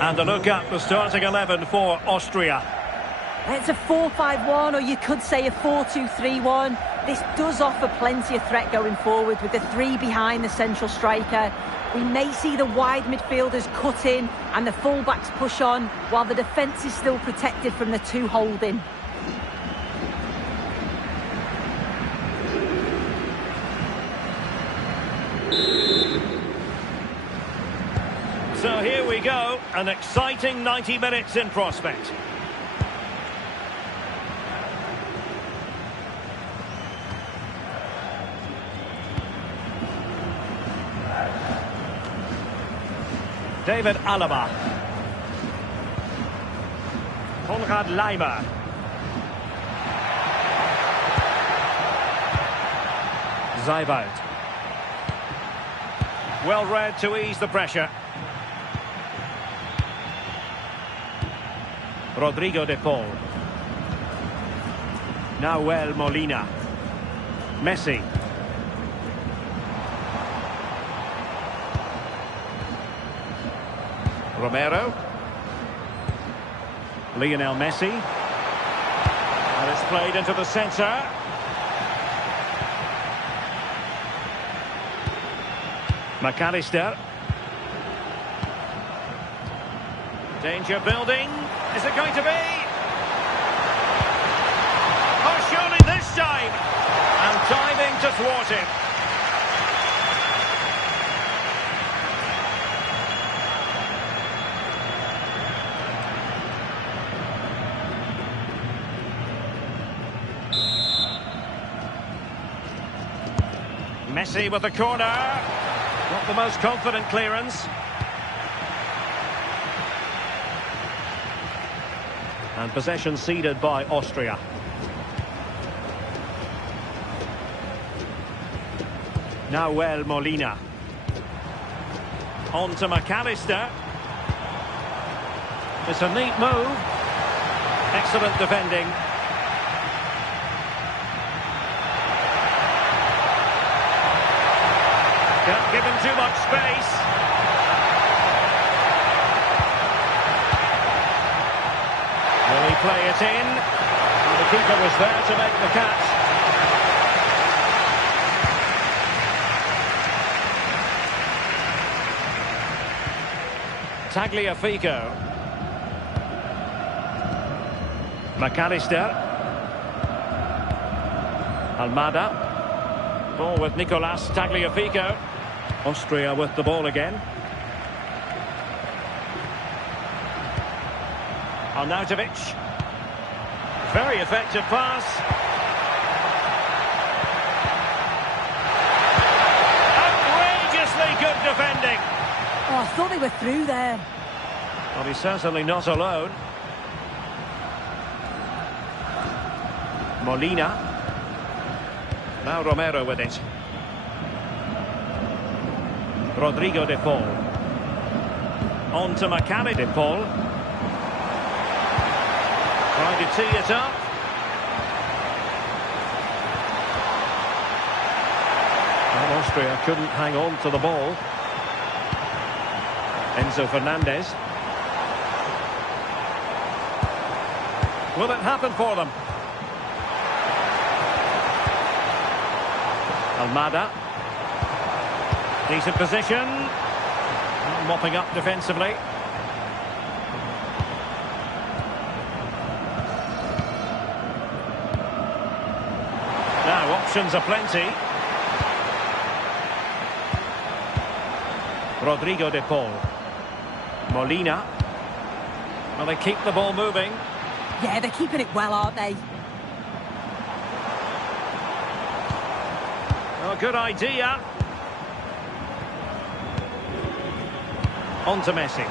And a look at the starting 11 for Austria. It's a 4-5-1, or you could say a 4-2-3-1. This does offer plenty of threat going forward with the three behind the central striker. We may see the wide midfielders cut in and the fullbacks push on, while the defence is still protected from the two holding. So here we go, an exciting 90 minutes in prospect. David Alaba. Konrad Laimer. Zijbout. Well read to ease the pressure. Rodrigo de Paul. Nahuel Molina. Messi. Romero. Lionel Messi. And it's played into the centre. McAllister. Danger building. Is it going to be? Oh, surely this time. And diving to thwart him. Messi with the corner. Not the most confident clearance. And possession ceded by Austria. Nahuel Molina. On to McAllister. It's a neat move. Excellent defending. Can't give him too much space. Will he play it in? And the keeper was there to make the catch. Tagliafico. McAllister. Almada. Ball with Nicolas Tagliafico. Austria with the ball again. Arnautovic. Very effective pass. Outrageously good defending. Oh, I thought they were through there. Well, he's certainly not alone. Molina. Now Romero with it. Rodrigo de Paul. On to McAllister. De Paul. Trying to tee it up. Well, Austria couldn't hang on to the ball. Enzo Fernandez. Will it happen for them? Almada. Decent position. Mopping up defensively. Now options are plenty. Rodrigo de Paul. Molina. Well, they keep the ball moving. Yeah, they're keeping it well, aren't they? Oh, good idea. On to Messi.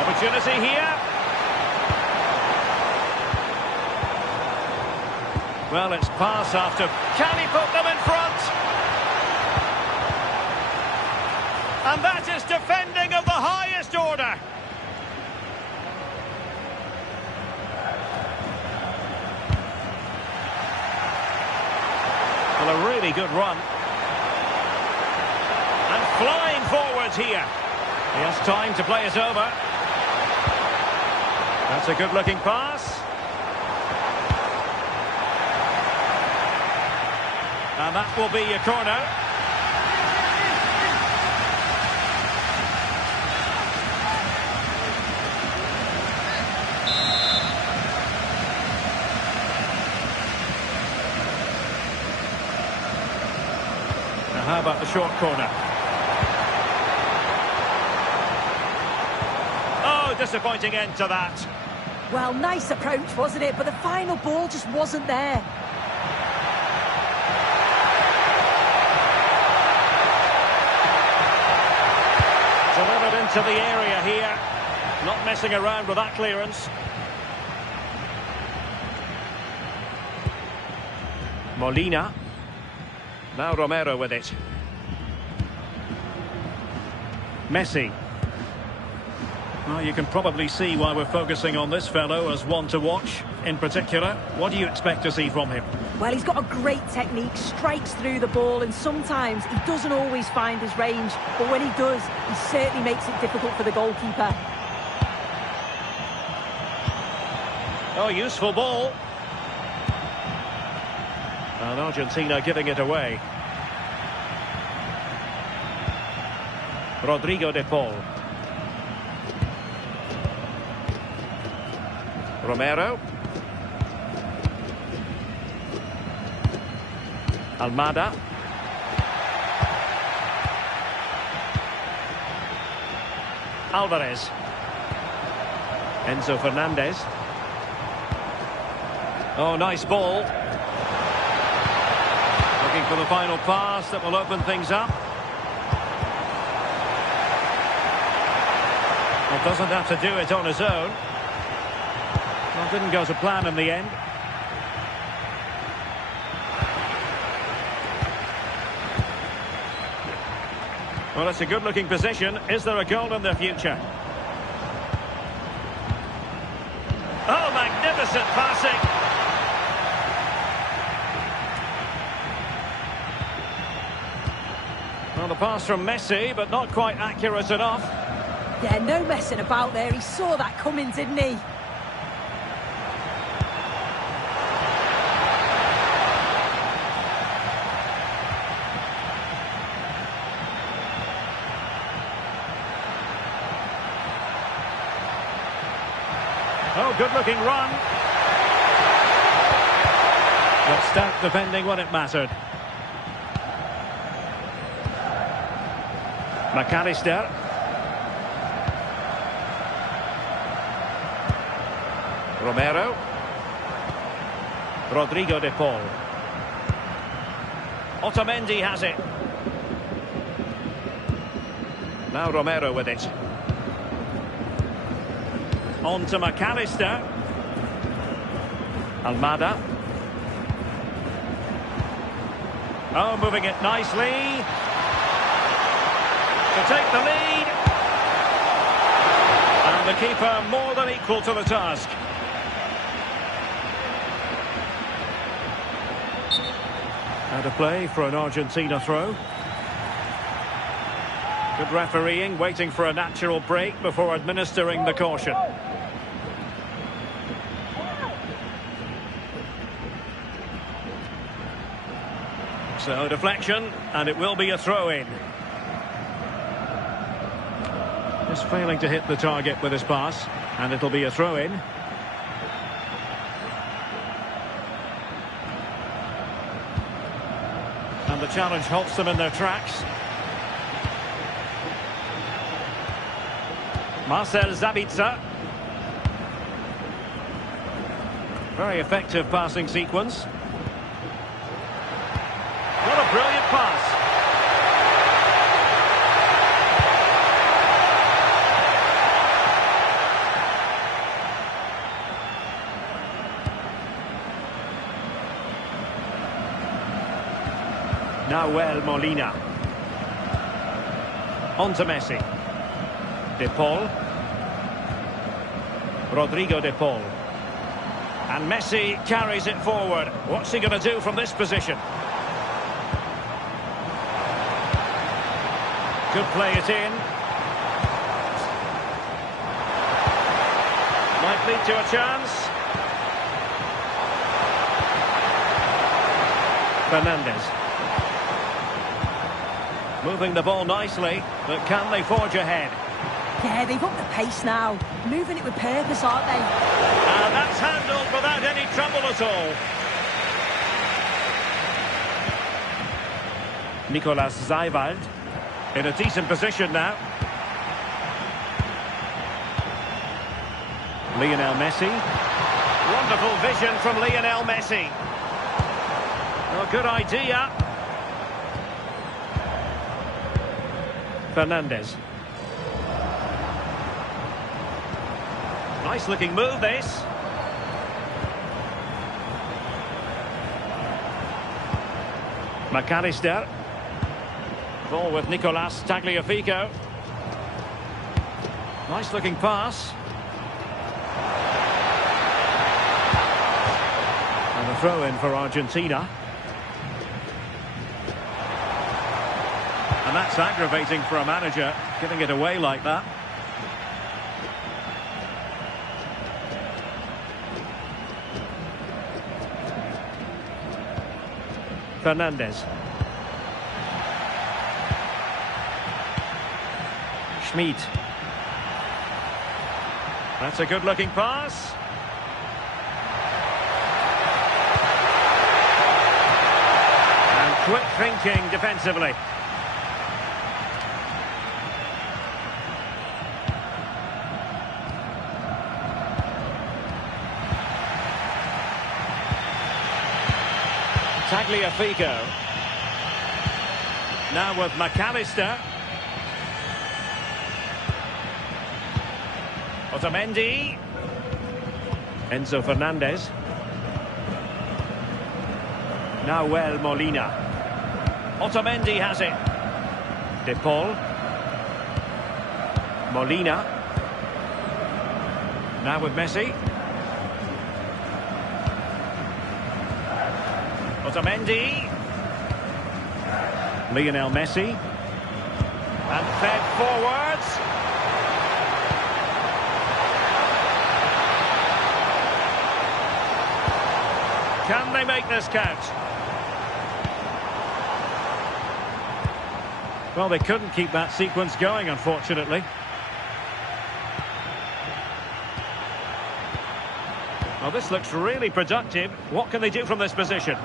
Opportunity here. Well, it's pass after. Can he put them in front? And that is defending of the highest order. Well, a really good run. And flying forwards here. He has time to play it over. That's a good-looking pass. And that will be a corner. Now how about the short corner? Oh, disappointing end to that. Well, nice approach, wasn't it? But the final ball just wasn't there. Delivered into the area here. Not messing around with that clearance. Molina. Now Romero with it. Messi. Well, you can probably see why we're focusing on this fellow as one to watch. In particular, what do you expect to see from him? Well, he's got a great technique, strikes through the ball, and sometimes he doesn't always find his range, but when he does, he certainly makes it difficult for the goalkeeper. Oh, useful ball. And Argentina giving it away. Rodrigo de Paul. Romero. Almada. Alvarez. Enzo Fernandez. Oh, nice ball. Looking for the final pass that will open things up. Well, doesn't have to do it on his own. Well, didn't go to plan in the end. Well, it's a good-looking position. Is there a goal in the future? Oh, magnificent passing. Well, the pass from Messi, but not quite accurate enough. Yeah, no messing about there. He saw that coming, didn't he? Oh, good-looking run. But stout defending when it mattered. McAllister. Romero. Rodrigo de Paul. Otamendi has it. Now Romero with it. On to McAllister. Almada. Oh, moving it nicely. To take the lead. And the keeper more than equal to the task. Out of play for an Argentina throw. Good refereeing, waiting for a natural break before administering the caution. So deflection, and it will be a throw-in. Just failing to hit the target with his pass, and it'll be a throw-in. And the challenge halts them in their tracks. Marcel Sabitzer. Very effective passing sequence. What a brilliant pass. Nahuel Molina. On to Messi. De Paul. Rodrigo de Paul. And Messi carries it forward. What's he going to do from this position? Could play it in. Might lead to a chance. Fernandes. Moving the ball nicely, but can they forge ahead? Yeah, they've upped the pace now. Moving it with purpose, aren't they? And that's handled without any trouble at all. Nicolas Zeiwald in a decent position now. Lionel Messi. Wonderful vision from Lionel Messi. Oh, good idea. Fernandes. Nice looking move, this. McAllister. Ball with Nicolas Tagliafico. Nice looking pass. And a throw in for Argentina. And that's aggravating for a manager, giving it away like that. Fernandes. Schmid. That's a good-looking pass. And quick thinking defensively. Tagliafico. Now with McAllister. Otamendi. Enzo Fernandez. Nahuel Molina. Otamendi has it. De Paul. Molina. Now with Messi. Otamendi. Lionel Messi. And fed forwards. Can they make this count? Well, they couldn't keep that sequence going, unfortunately. Well, this looks really productive. What can they do from this position?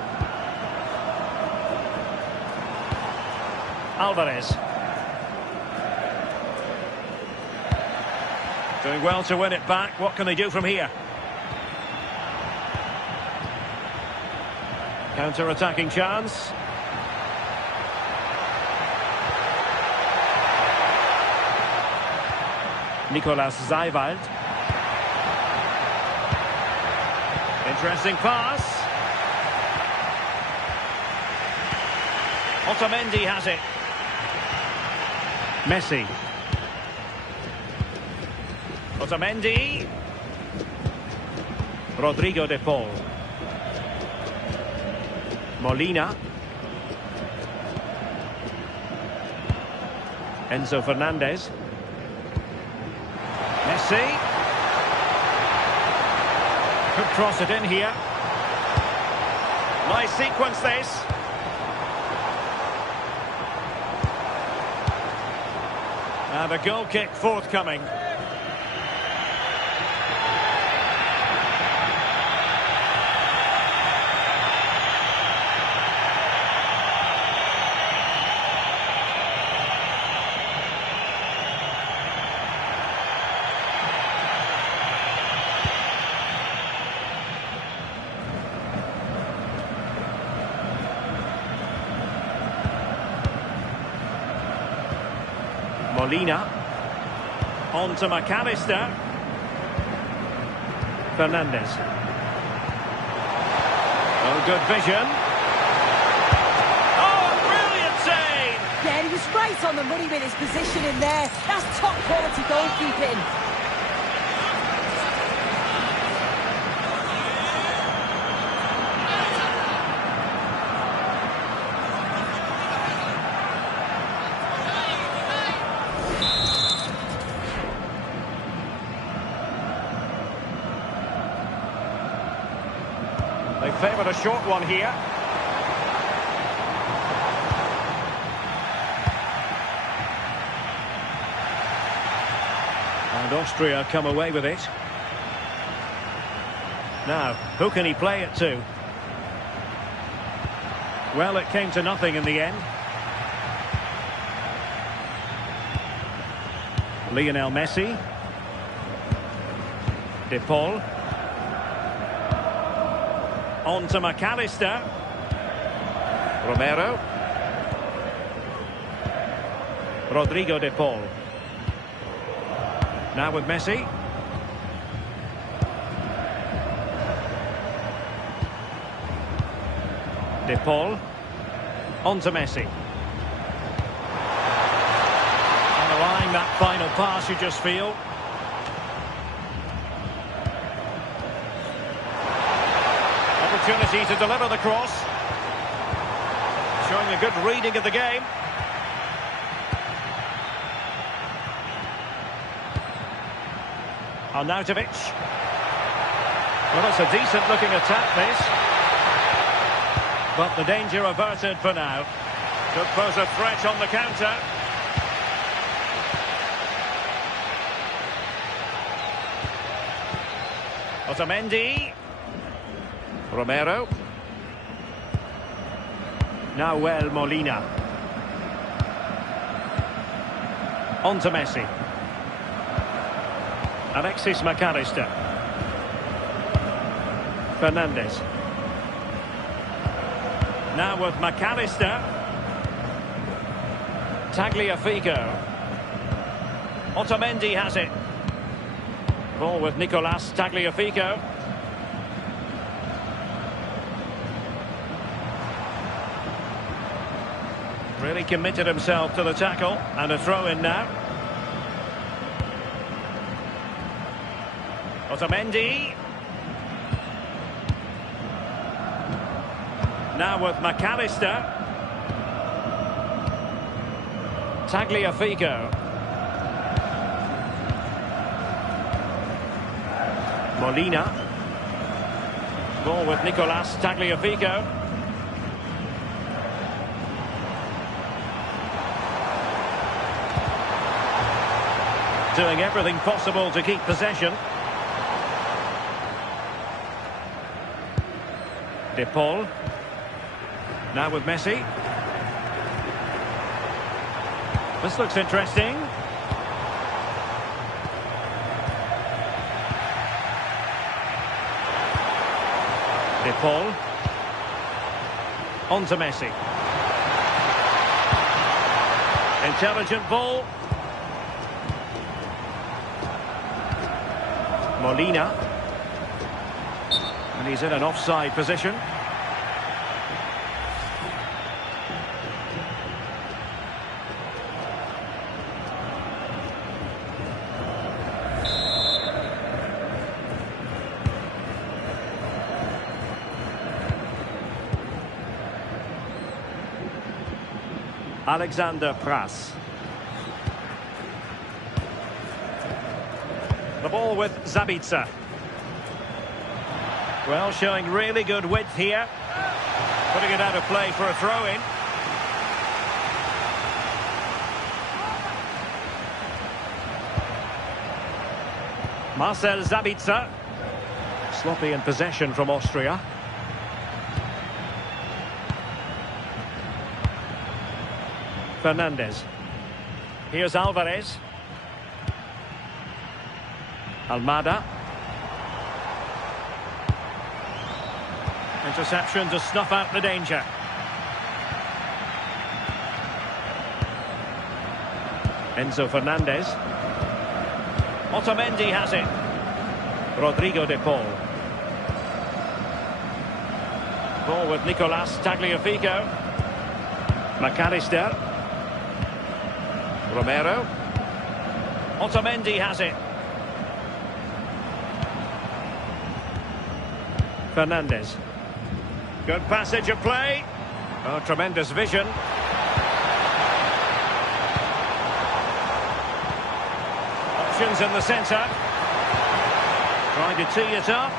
Alvarez. Doing well to win it back. What can they do from here? Counter-attacking chance. Nicolas Zeiwald. Interesting pass. Otamendi has it. Messi. Otamendi. Rodrigo de Paul. Molina. Enzo Fernandez. Messi. Could cross it in here. Nice sequence this. And a goal kick forthcoming. Molina. On to McAllister. Fernandes. Oh, good vision. Oh, a brilliant save! Yeah, he was right on the money with his position in there. That's top quality goalkeeping. favoured a short one here. And Austria come away with it. Now, who can he play it to? Well, it came to nothing in the end. Lionel Messi. De Paul. On to McAllister. Romero. Rodrigo De Paul. Now with Messi. De Paul. On to Messi. Underlying that final pass, you just feel. Opportunity to deliver the cross. Showing a good reading of the game. Arnautovic. Well, it's a decent looking attack, this. But the danger averted for now. Could pose a threat on the counter. Otamendi. Romero. Nahuel Molina. On to Messi. Alexis McAllister. Fernandes. Now with McAllister. Tagliafico. Otamendi has it. Ball with Nicolas Tagliafico. Really committed himself to the tackle, and a throw in now. Otamendi. Now with McAllister. Tagliafico. Molina. Ball with Nicolas Tagliafico. Doing everything possible to keep possession. De Paul. Now with Messi. This looks interesting. De Paul. On to Messi. Intelligent ball. Molina. And he's in an offside position. Alexander Pras. The ball with Zabitzer. Well, showing really good width here. Putting it out of play for a throw-in. Marcel Zabitzer. Sloppy in possession from Austria. Fernandes. Here's Alvarez. Almada. Interception to snuff out the danger. Enzo Fernandez. Otamendi has it. Rodrigo De Paul. Ball with Nicolas Tagliafico. McAllister. Romero. Otamendi has it. Fernandes. Good passage of play. Oh, tremendous vision. Options in the centre. Trying to tee it up.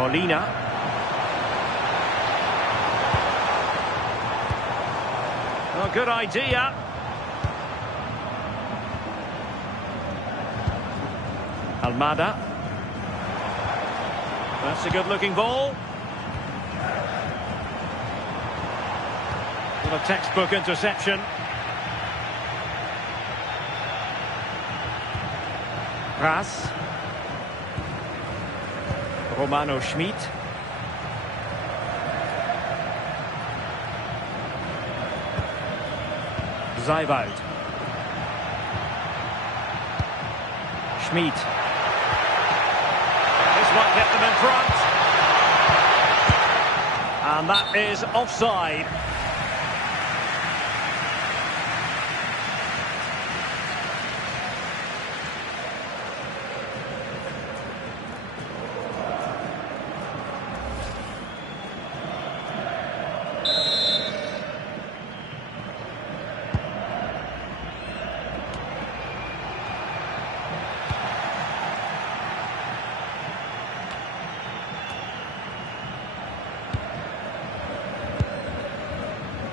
Molina. Oh, good idea. Almada. That's a good-looking ball. What a textbook interception. Ras. Romano Schmid. Zeiwald. Schmid. This might get them in front. And that is offside.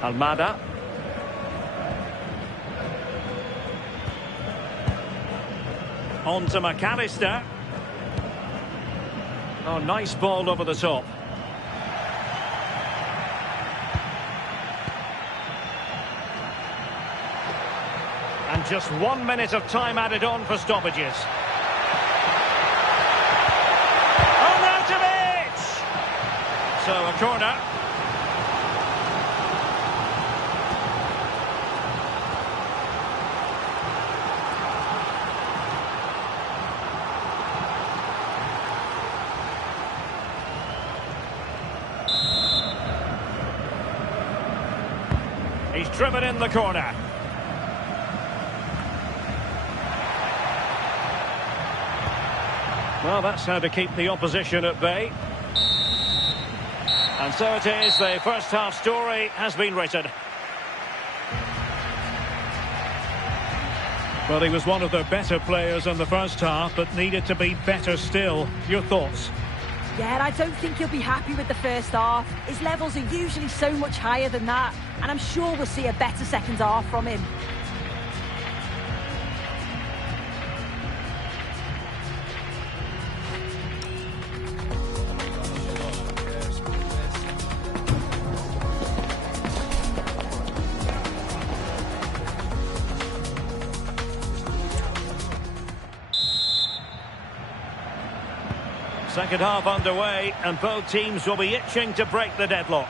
Almada. On to McAllister. Oh, nice ball over the top. And just 1 minute of time added on for stoppages. Oh, out of it! So a corner. He's driven in the corner. Well, that's how to keep the opposition at bay. And so it is, the first half story has been written. Well, he was one of the better players in the first half, but needed to be better still. Your thoughts? Yeah, I don't think he'll be happy with the first half. His levels are usually so much higher than that, and I'm sure we'll see a better second half from him. Second half underway, and both teams will be itching to break the deadlock.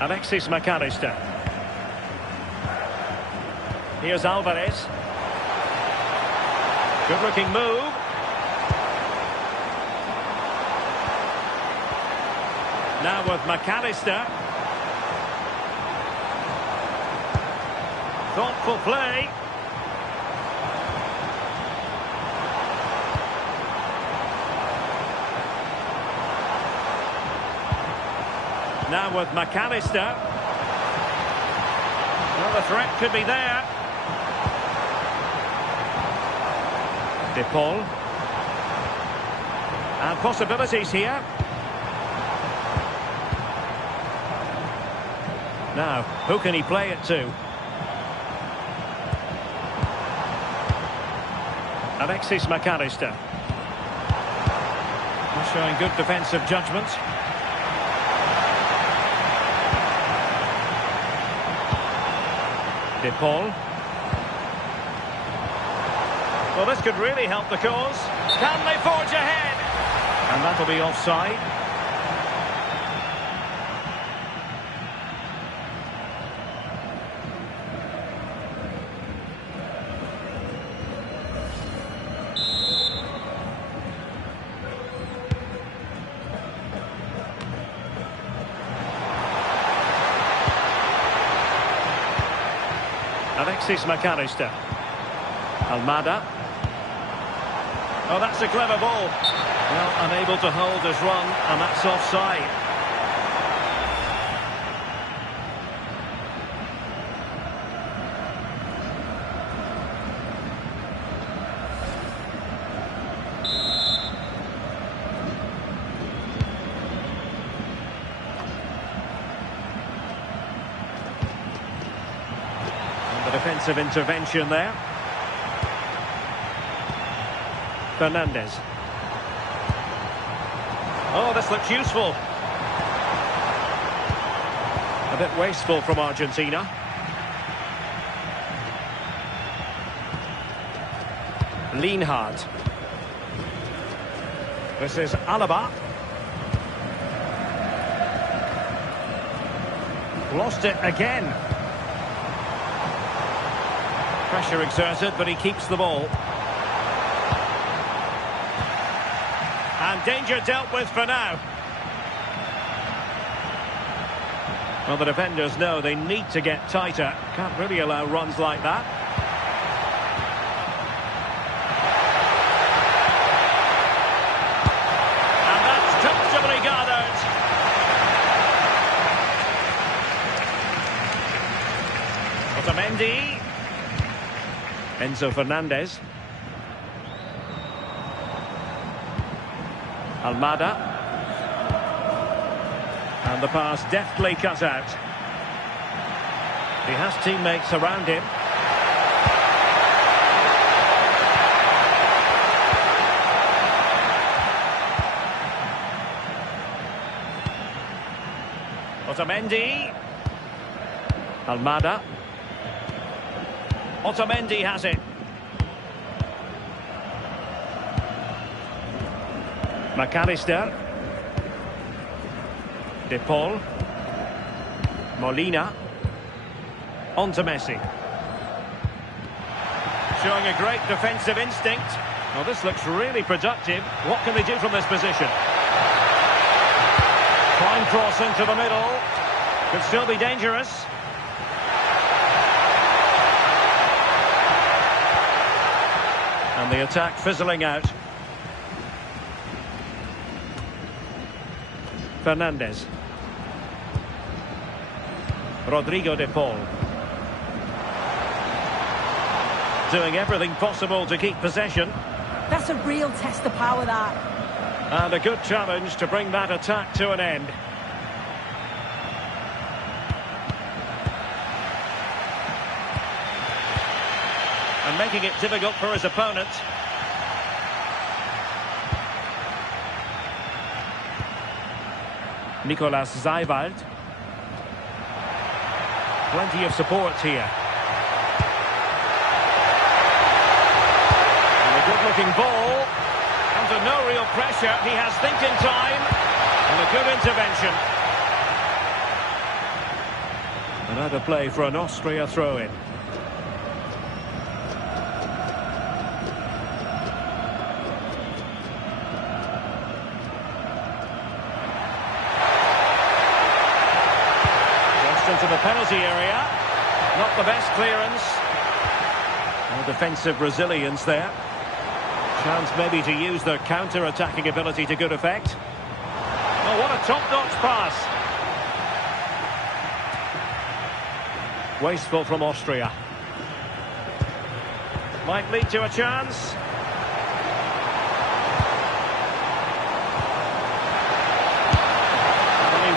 Alexis McAllister. Here's Alvarez. Good-looking move. Now with McAllister. Thoughtful play. Now with McAllister. Well, the threat could be there. De Paul. And possibilities here. Now, who can he play it to? Alexis McAllister. Showing good defensive judgment. De Paul. Well, this could really help the cause. Can they forge ahead? And that'll be offside. Alexis McAllister. Almada. Oh, that's a clever ball. Well, unable to hold his run, and that's offside. And the defensive intervention there. Fernandez. Oh, this looks useful. A bit wasteful from Argentina. Lienhard. This is Alaba. Lost it again. Pressure exerted, but he keeps the ball. And danger dealt with for now. Well, the defenders know they need to get tighter. Can't really allow runs like that. And that's comfortably gathered. Otamendi. Enzo Fernandez. Almada. And the pass deftly cut out. He has teammates around him. Otamendi. Almada. Otamendi has it. McAllister. De Paul. Molina. On to Messi. Showing a great defensive instinct. Well, this looks really productive. What can they do from this position? Fine cross into the middle. Could still be dangerous. And the attack fizzling out. Fernandez. Rodrigo de Paul. Doing everything possible to keep possession. That's a real test of power, that. And a good challenge to bring that attack to an end. And making it difficult for his opponent. Nicolas Zeiwald. Plenty of support here. And a good-looking ball. Under no real pressure. He has thinking time. And a good intervention. Another play for an Austria throw-in. Into the penalty area. Not the best clearance. No defensive resilience there. Chance maybe to use their counter-attacking ability to good effect. Oh, what a top-notch pass. Wasteful from Austria. Might lead to a chance.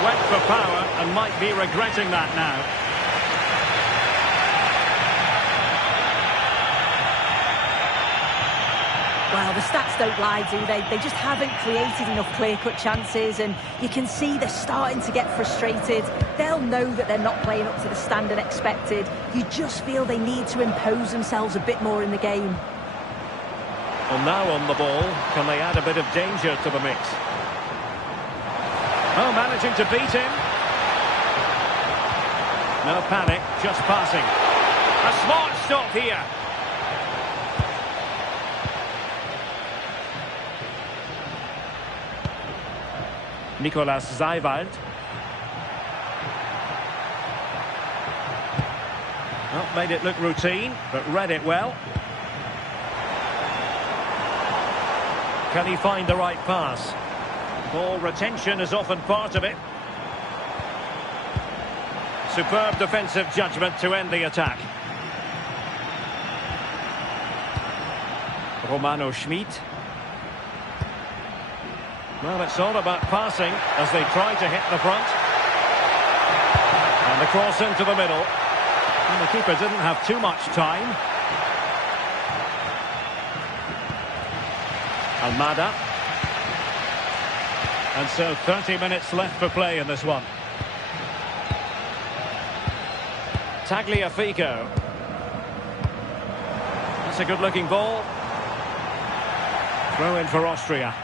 Went for power and might be regretting that now. Well, the stats don't lie, do they? They just haven't created enough clear-cut chances, and you can see they're starting to get frustrated. They'll know that they're not playing up to the standard expected. You just feel they need to impose themselves a bit more in the game. Well, now on the ball, can they add a bit of danger to the mix? Oh, managing to beat him. No panic, just passing. A smart stop here. Nicolas Zeiwald. Well, made it look routine, but read it well. Can he find the right pass? Ball retention is often part of it. Superb defensive judgment to end the attack. Romano Schmid. Well, it's all about passing as they try to hit the front. And the cross into the middle. And the keeper didn't have too much time. Almada. And so 30 minutes left for play in this one. Tagliafico. That's a good-looking ball. Throw in for Austria.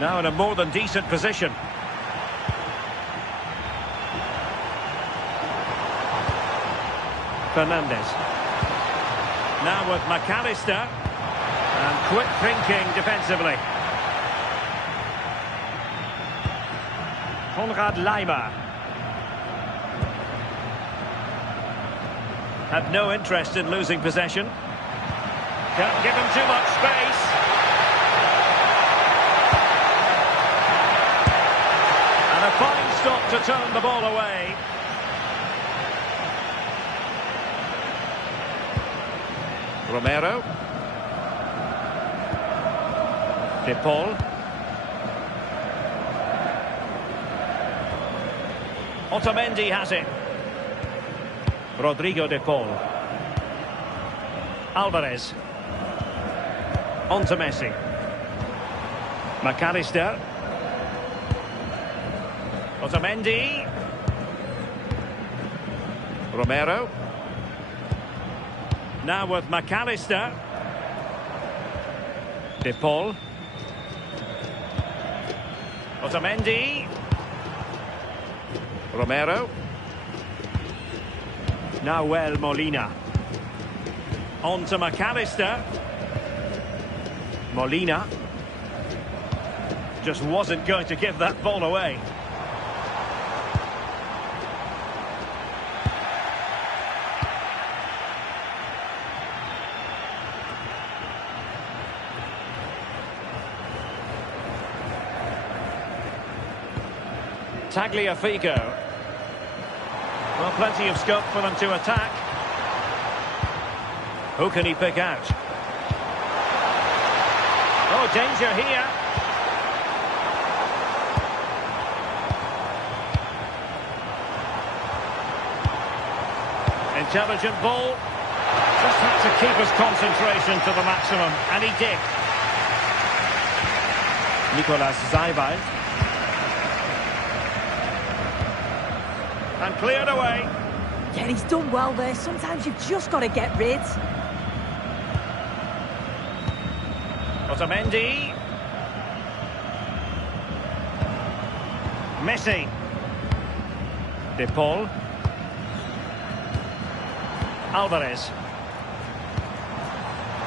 Now in a more than decent position. Fernandez. Now with McAllister. And quick thinking defensively. Konrad Laimer. Had no interest in losing possession. Can't give him too much space. And a fine stop to turn the ball away. Romero. De Paul. Otamendi has it. Rodrigo De Paul. Alvarez. On to Messi. McAllister. Otamendi. Romero. Now with McAllister. De Paul. Otamendi. Romero. Nahuel Molina. On to McAllister. Molina. Just wasn't going to give that ball away. Tagliafico. Well, plenty of scope for them to attack. Who can he pick out? Oh, danger here. Intelligent ball. Just had to keep his concentration to the maximum, and he did. Nicolas Seiwald. And cleared away. Yeah, he's done well there. Sometimes you've just got to get rid. Otamendi. Messi. De Paul. Alvarez.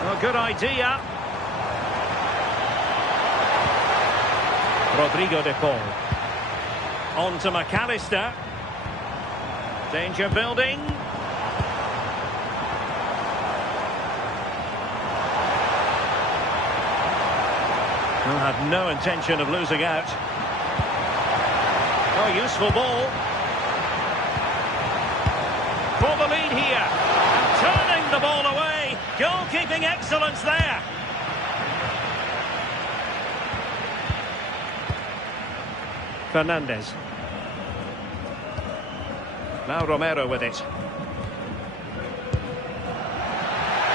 Oh, good idea. Rodrigo De Paul. On to McAllister. Danger building. Well, had no intention of losing out. Oh, useful ball. For the lead here. And turning the ball away. Goalkeeping excellence there. Fernandez. Now Romero with it.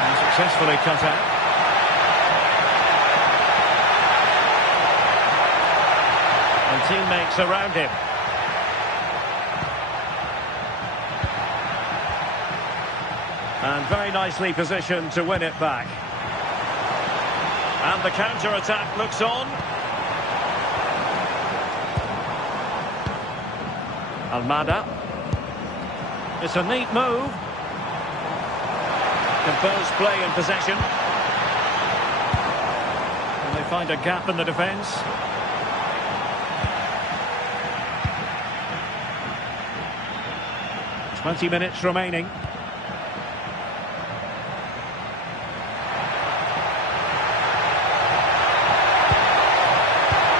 And successfully cut out. And teammates around him. And very nicely positioned to win it back. And the counter-attack looks on. Almada. It's a neat move. Composed play in possession. And they find a gap in the defence. 20 minutes remaining.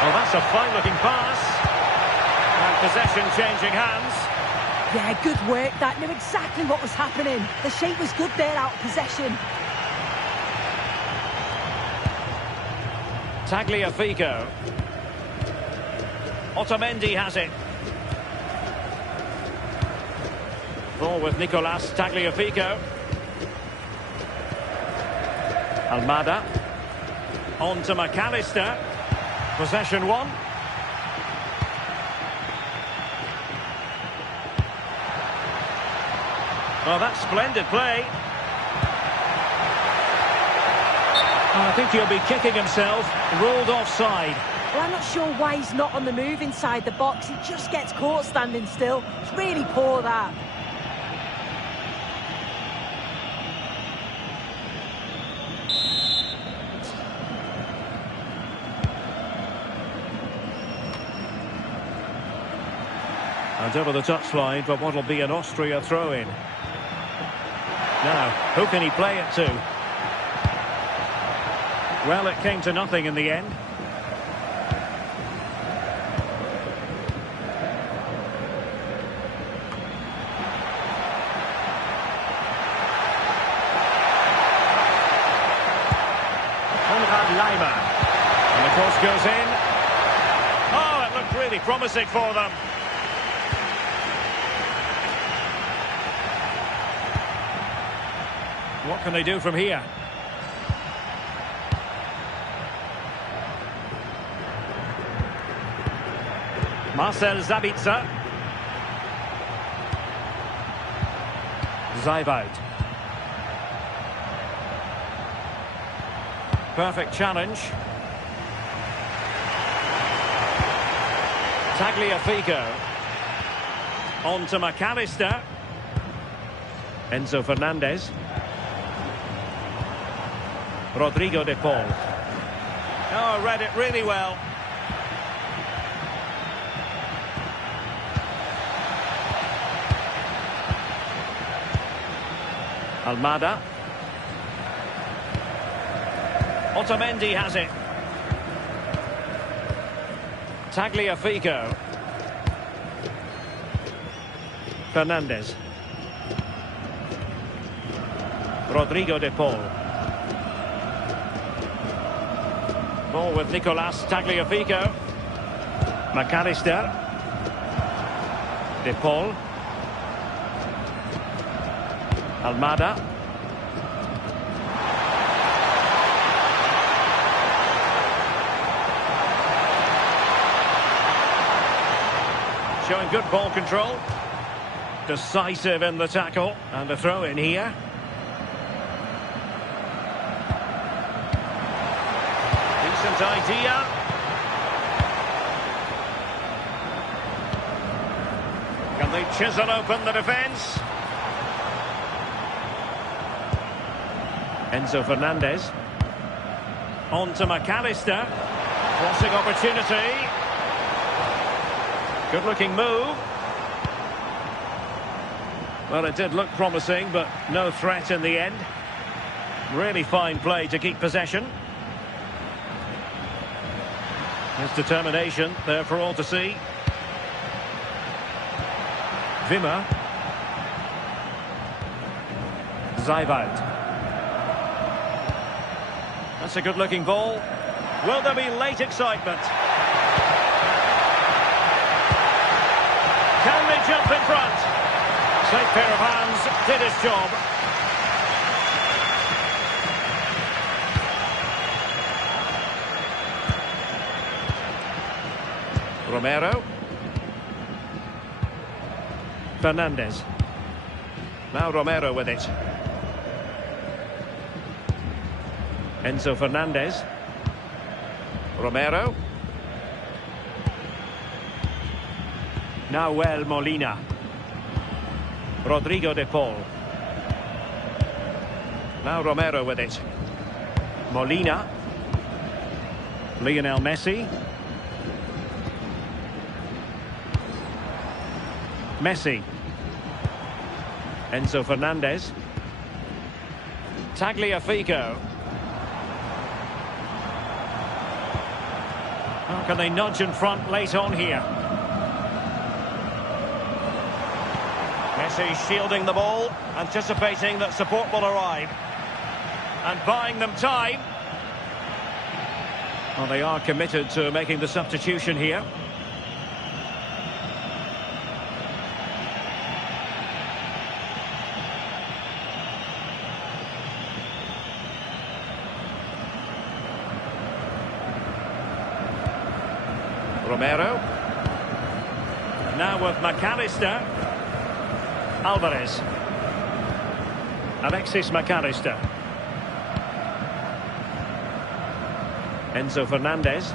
Well, that's a fine-looking pass. And possession changing hands. Yeah, good work. That knew exactly what was happening. The shape was good there, out of possession. Tagliafico. Otamendi has it. Ball with Nicolas Tagliafico. Almada. On to McAllister. Possession one. Oh, that's splendid play. I think he'll be kicking himself. Ruled offside. Well, I'm not sure why he's not on the move inside the box. He just gets caught standing still. It's really poor, that. And over the touchline for what will be an Austria throw-in. Now, who can he play it to? Well, it came to nothing in the end. Leimer. And the cross goes in. Oh, it looked really promising for them. What can they do from here? Marcel Sabitzer. Zaivoud. Perfect challenge. Tagliafico. On to McAllister. Enzo Fernandez. Rodrigo de Paul. Oh, read it really well. Almada. Otamendi has it. Tagliafico. Fernandez. Rodrigo de Paul. Ball with Nicolas Tagliafico. McAllister. De Paul. Almada. Showing good ball control. Decisive in the tackle. And a throw in here. Decent idea. Can they chisel open the defence? Enzo Fernandez. On to McAllister. Crossing opportunity. Good looking move. Well, it did look promising, but no threat in the end. Really fine play to keep possession. His determination there for all to see. Wimmer. Zaivoud. That's a good-looking ball. Will there be late excitement? Can they jump in front? Safe pair of hands, did his job. Romero. Fernandez. Now Romero with it. Enzo Fernandez. Romero. Nahuel Molina. Rodrigo de Paul. Now Romero with it. Molina. Lionel Messi. Messi. Enzo Fernandez. Tagliafico. How can they nudge in front late on here? Messi shielding the ball, anticipating that support will arrive. And buying them time. Well, they are committed to making the substitution here. Romero. Now with McAllister. Alvarez. Alexis McAllister. Enzo Fernandez.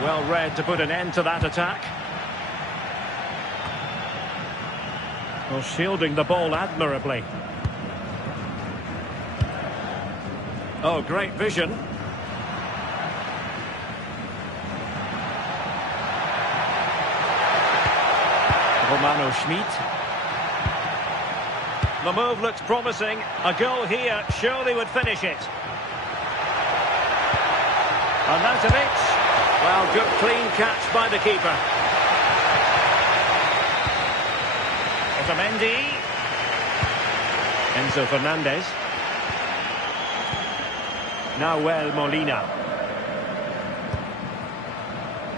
Well read to put an end to that attack. Well, shielding the ball admirably. Oh, great vision. Romano Schmidt. The move looks promising. A goal here surely would finish it. Arnautovic. Well, good clean catch by the keeper. Otamendi. Enzo Fernandez. Nahuel Molina.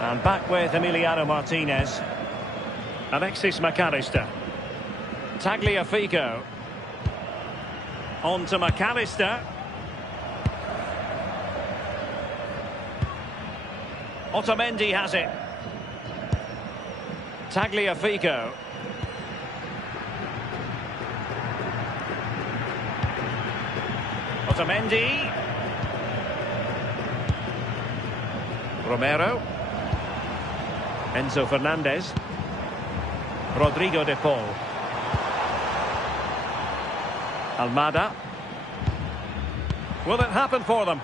And back with Emiliano Martinez. Alexis McAllister. Tagliafico. On to McAllister. Otamendi has it. Tagliafico. Otamendi. Romero. Enzo Fernandez. Rodrigo de Paul. Almada. Will it happen for them?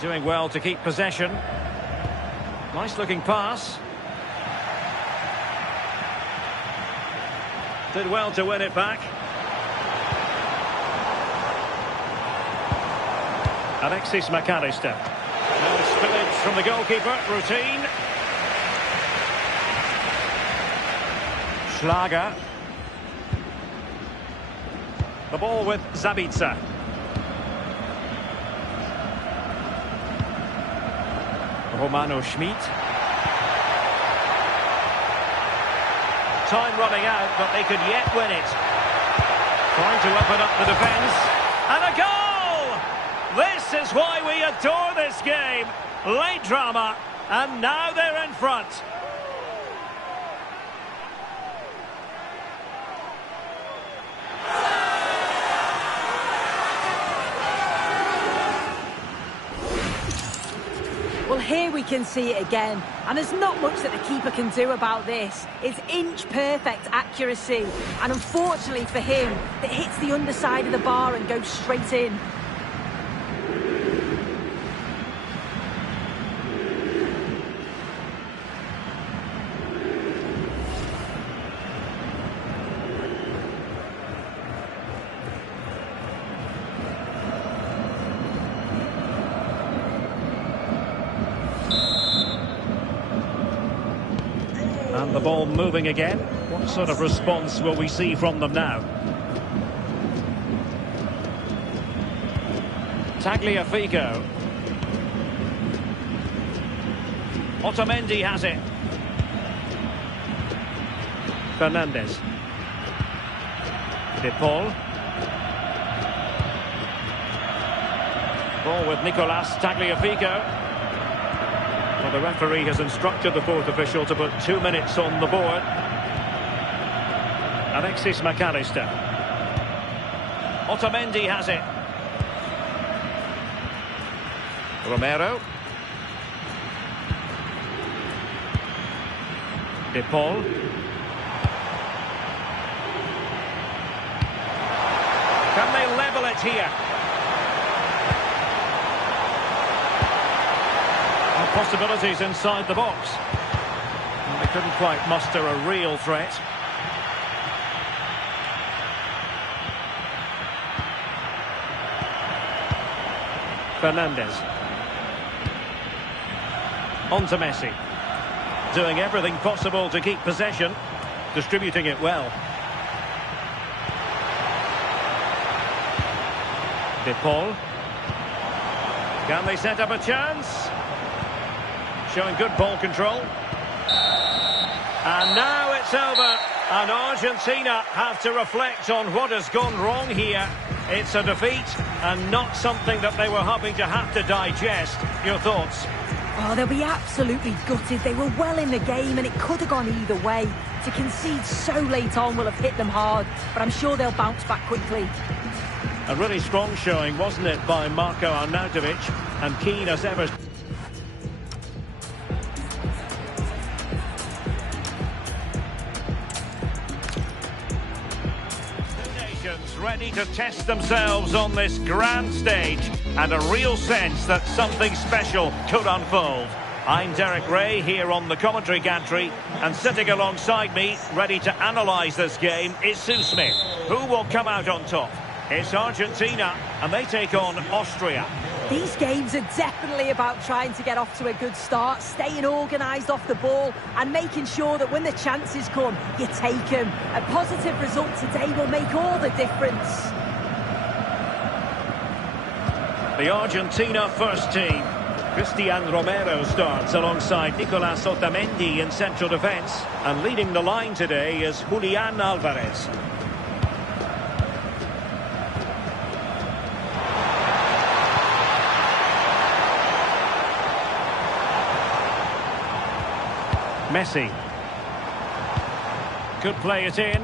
Doing well to keep possession. Nice looking pass. Did well to win it back. Alexis McAllister. No spillage from the goalkeeper. Routine. Schlager. The ball with Zabitzer. Romano Schmidt. Time running out, but they could yet win it. Trying to open up the defence. And a goal! This is why we adore this game. Late drama, and now they're in front. Well, here we can see it again, and there's not much that the keeper can do about this. It's inch-perfect accuracy, and unfortunately for him, it hits the underside of the bar and goes straight in. And the ball moving again. What sort of response will we see from them now? Tagliafico. Otamendi has it. Fernandez. De Paul. Ball with Nicolas Tagliafico. Well, the referee has instructed the fourth official to put 2 minutes on the board. Alexis McAllister. Otamendi has it. Romero. De Paul. Can they level it here? Possibilities inside the box. And the Couldn't quite muster a real threat. Fernandez. On to Messi. Doing everything possible to keep possession. Distributing it well. De Paul. Can they set up a chance? Showing good ball control. And now it's over. And Argentina have to reflect on what has gone wrong here. It's a defeat and not something that they were hoping to have to digest. Your thoughts? Oh, they'll be absolutely gutted. They were well in the game and it could have gone either way. To concede so late on will have hit them hard, but I'm sure they'll bounce back quickly. A really strong showing, wasn't it, by Marko Arnautovic, and keen as ever. Ready to test themselves on this grand stage, and a real sense that something special could unfold. I'm Derek Ray here on the commentary gantry, and sitting alongside me, ready to analyse this game, is Sue Smith. Who will come out on top? It's Argentina, and they take on Austria. These games are definitely about trying to get off to a good start, staying organised off the ball and making sure that when the chances come, you take them. A positive result today will make all the difference. The Argentina first team. Cristian Romero starts alongside Nicolas Otamendi in central defence. And leading the line today is Julian Alvarez. Messi. Could play it in.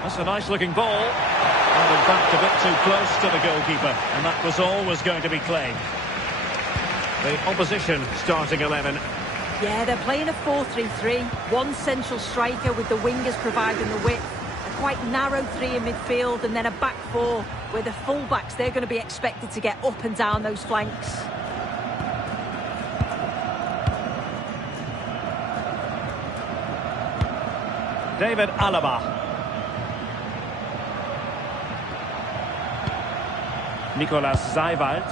That's a nice looking ball. And in fact a bit too close to the goalkeeper. And that was always going to be claimed. The opposition starting 11. Yeah, they're playing a 4-3-3. One central striker with the wingers providing the width. A quite narrow three in midfield and then a back four where the full-backs, they're going to be expected to get up and down those flanks. David Alaba. Nicolas Seiwald.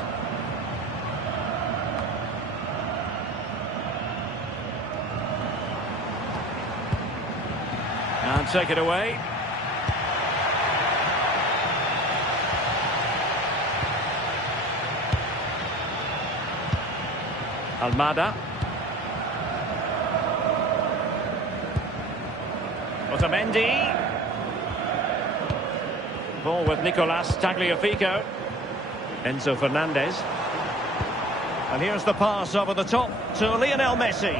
And take it away. Almada. Otamendi. Ball with Nicolas Tagliafico. Enzo Fernandez. And here's the pass over the top to Lionel Messi.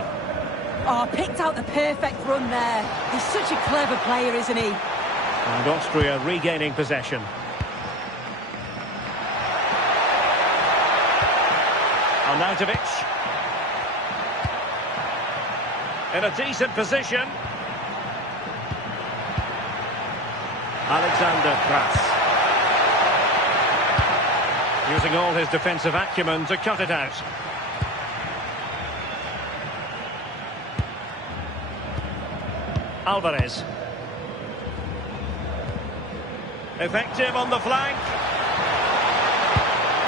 Oh, picked out the perfect run there. He's such a clever player, isn't he? And Austria regaining possession. Arnautovic. In a decent position. Alexander Kras. Using all his defensive acumen to cut it out. Alvarez. Effective on the flank.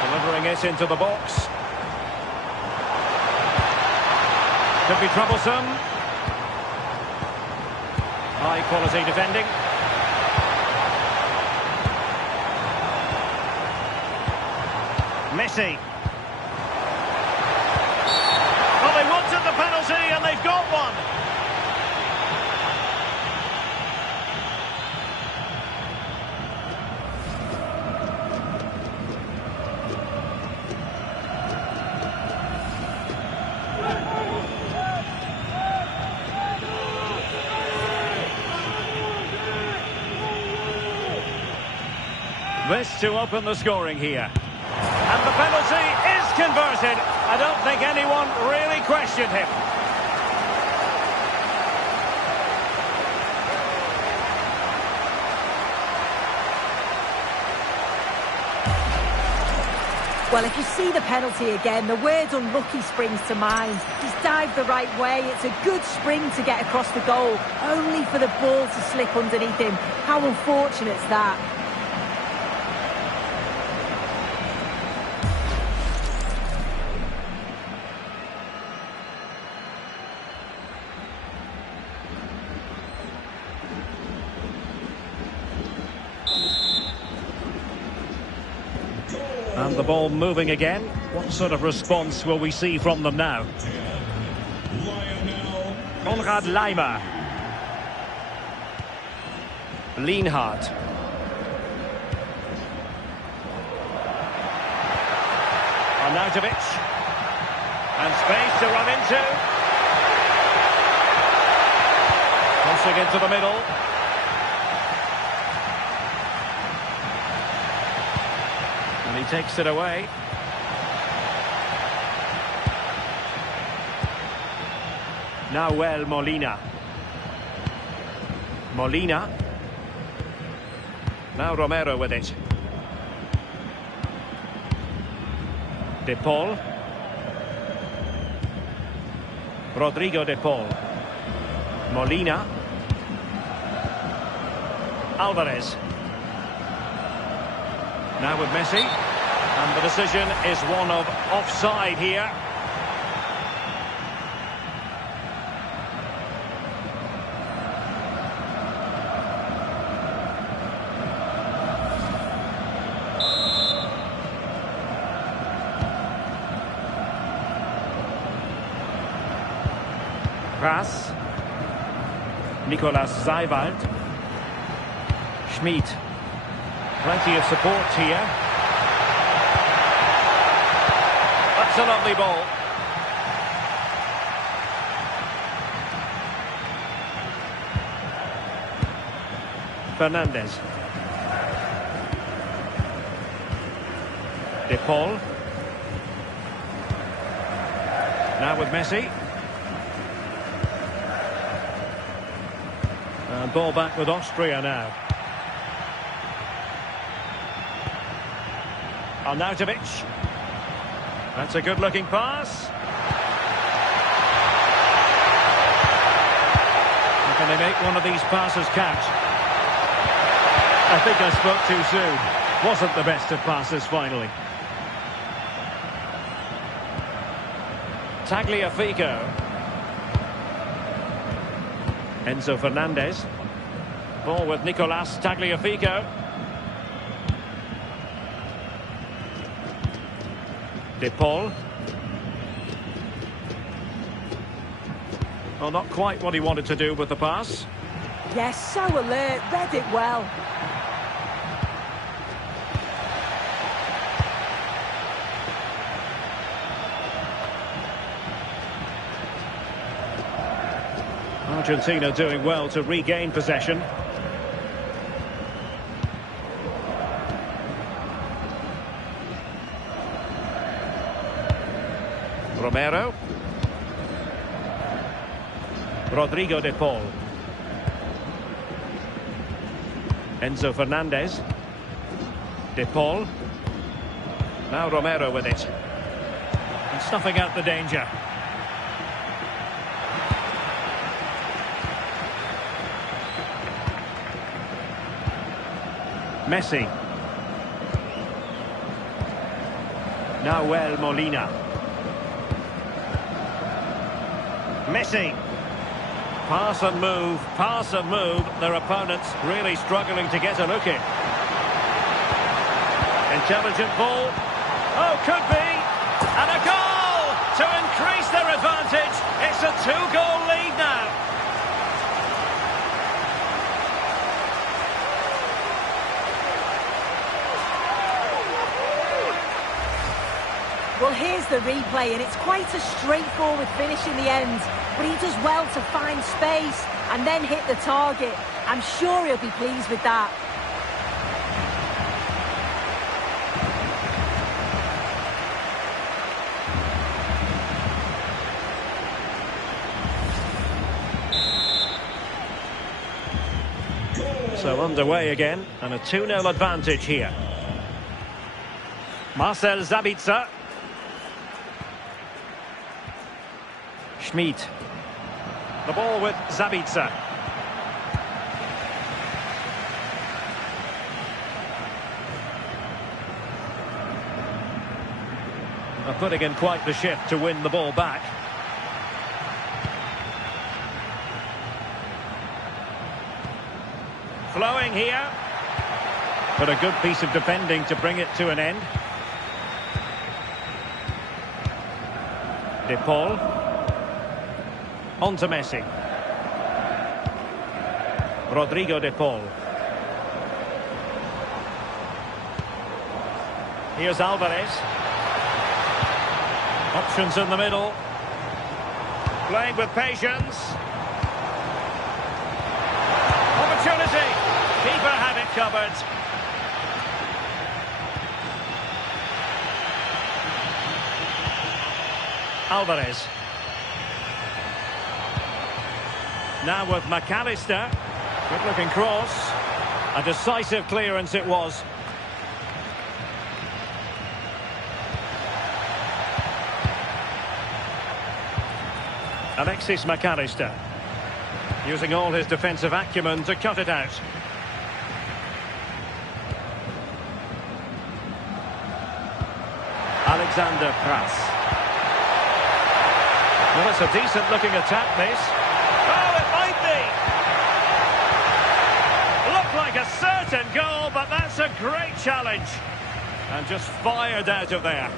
Delivering it into the box. Could be troublesome. High quality defending. Messi. Well, they wanted the penalty and they've got one. This to open the scoring here. And the penalty is converted. I don't think anyone really questioned him. Well, if you see the penalty again, the word unlucky springs to mind. He's dived the right way. It's a good spring to get across the goal, only for the ball to slip underneath him. How unfortunate's that? And the ball moving again. What sort of response will we see from them now? Konrad Laimer. Lienhard. Arnautovic. And space to run into. Crossing into the middle. And he takes it away. Nahuel Molina. Molina. Now Romero with it. De Paul. Rodrigo De Paul. Molina. Alvarez. Now with Messi. And the decision is one of offside here. Pass. Nicolas Seiwald. Schmid. Plenty of support here. That's a lovely ball. Fernandez. De Paul. Now with Messi. And ball back with Austria now. Arnautovic. That's a good-looking pass. And can they make one of these passes count? I think I spoke too soon. Wasn't the best of passes finally. Tagliafico. Enzo Fernandez. Ball with Nicolas Tagliafico. De Paul. Well, not quite what he wanted to do with the pass. Yes, so alert, read it well. Argentina doing well to regain possession. Romero. Rodrigo De Paul. Enzo Fernandez. De Paul. Now Romero with it. And snuffing out the danger. Messi. Nahuel Molina. Messi. Pass and move, pass and move. Their opponents really struggling to get a look in. Intelligent ball. Oh, could be. And a goal to increase their advantage. It's a two-goal lead now. Well, here's the replay, and it's quite a straightforward finish in the end. But he does well to find space and then hit the target. I'm sure he'll be pleased with that. So underway again, and a 2-0 advantage here. Marcel Sabitzer. Schmid. The ball with Sabitzer. They're putting in quite the shift to win the ball back. Flowing here. But a good piece of defending to bring it to an end. De Paul. On to Messi. Rodrigo De Paul. Here's Alvarez. Options in the middle. Playing with patience. Opportunity. Keeper had it covered. Alvarez. Now with McAllister. Good looking cross. A decisive clearance it was. Alexis McAllister. Using all his defensive acumen to cut it out. Alexander Pras. Well, it's a decent looking attack, this. Oh, it might be! Looked like a certain goal, but that's a great challenge. And just fired out of there.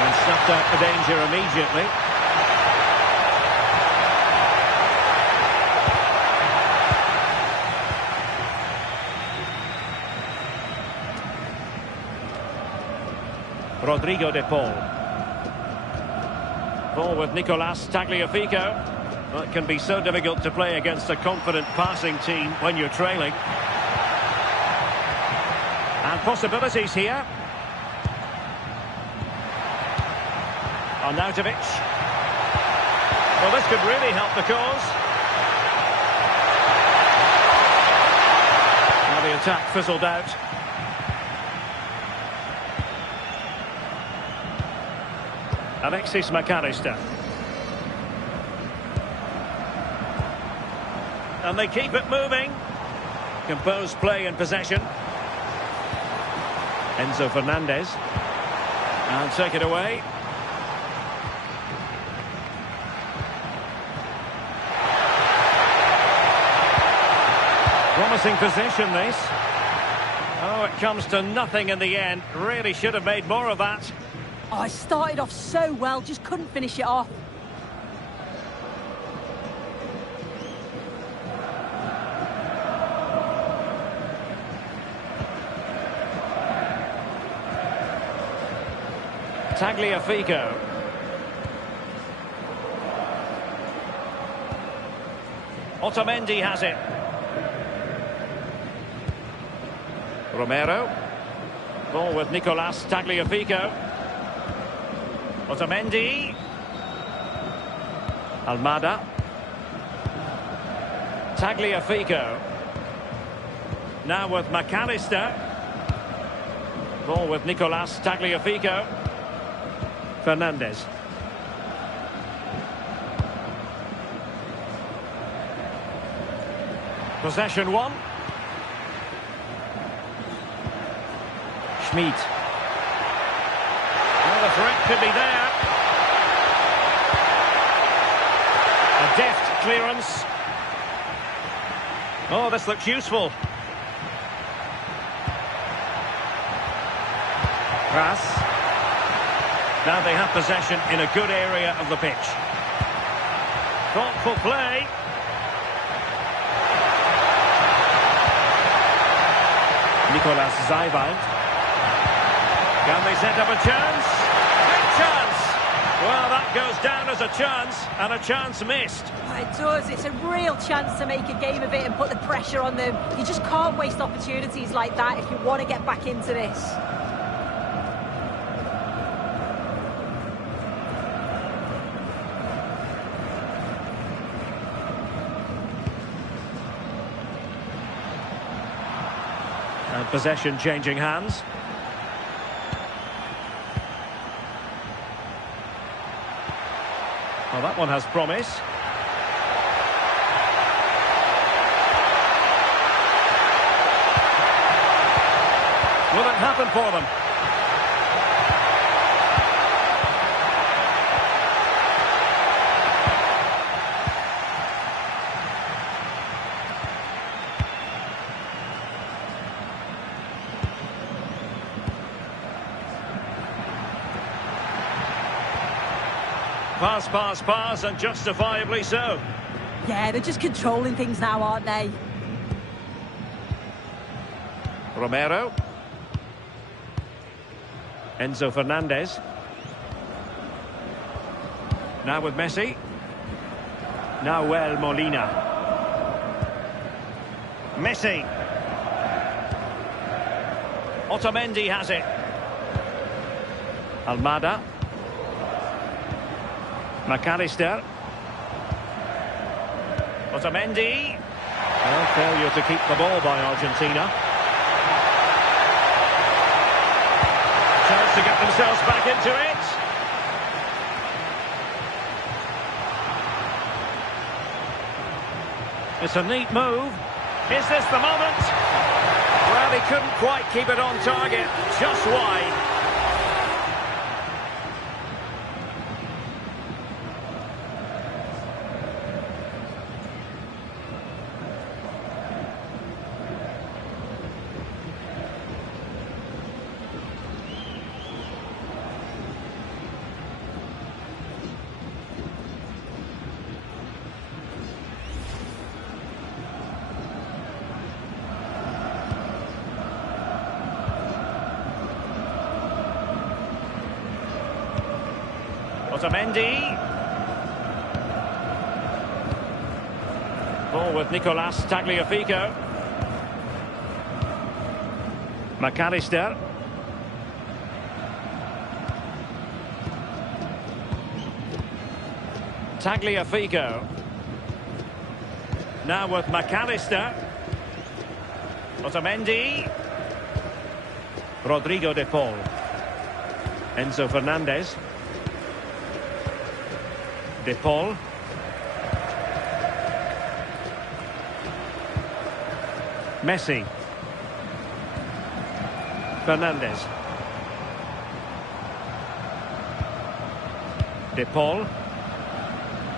And snuffed out the danger immediately. Rodrigo De Paul. Ball with Nicolas Tagliafico. Well, it can be so difficult to play against a confident passing team when you're trailing. And possibilities here. Arnautovic. Well, this could really help the cause. Now the attack fizzled out. Alexis McAllister. And they keep it moving. Composed play in possession. Enzo Fernandez. And take it away. Promising position, this. Oh, it comes to nothing in the end. Really should have made more of that. Oh, I started off so well, just couldn't finish it off. Tagliafico. Otamendi has it. Romero. Ball with Nicolas Tagliafico. Otamendi. Almada. Tagliafico. Now with McAllister. Ball with Nicolas Tagliafico. Fernandez. Possession one. Schmid. Well, the threat could be there. A deft clearance. Oh, this looks useful. Pras. Now they have possession in a good area of the pitch. Thoughtful play. Nicolas Zaivald. Can they set up a chance? Big chance! Well, that goes down as a chance, and a chance missed. It does. It's a real chance to make a game of it and put the pressure on them. You just can't waste opportunities like that if you want to get back into this. And possession changing hands. Well, that one has promise. Will it happen for them? Pass, and justifiably so. Yeah, they're just controlling things now, aren't they? Romero. Enzo Fernandez. Now with Messi. Nahuel Molina. Messi. Otamendi has it. Almada. McAllister. Otamendi. Well, failure to keep the ball by Argentina. Chance to get themselves back into it. It's a neat move. Is this the moment? Well, he couldn't quite keep it on target. Just wide. Otamendi. Ball with Nicolas Tagliafico. McAllister. Tagliafico. Now with McAllister. Otamendi. Rodrigo de Paul. Enzo Fernandez. De Paul. Messi. Fernandez. De Paul.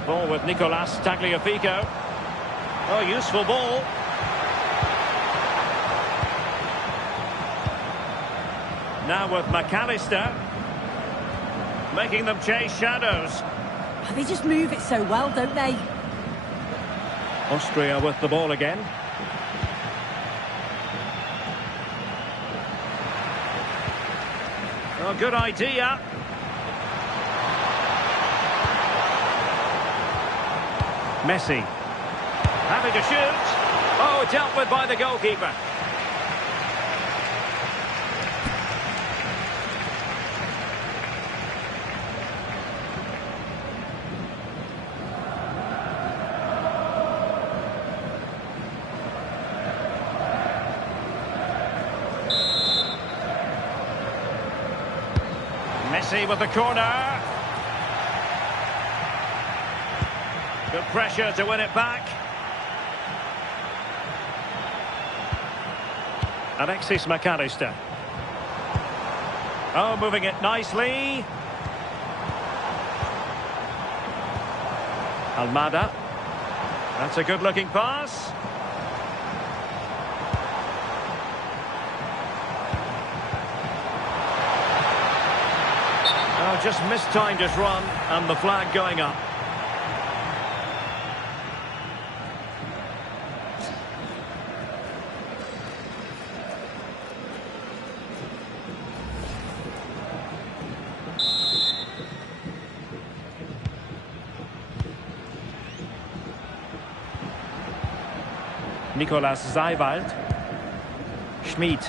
Ball with Nicolas Tagliafico. Oh, useful ball. Now with McAllister. Making them chase shadows. They just move it so well, don't they? Austria with the ball again. Oh, good idea. Messi. Happy to shoot. Oh, dealt with by the goalkeeper. Messi with the corner. Good pressure to win it back. Alexis McAllister. Oh, moving it nicely. Almada. That's a good-looking pass. Oh, just mistimed his run, and the flag going up. Nicolas Seiwald. Schmid.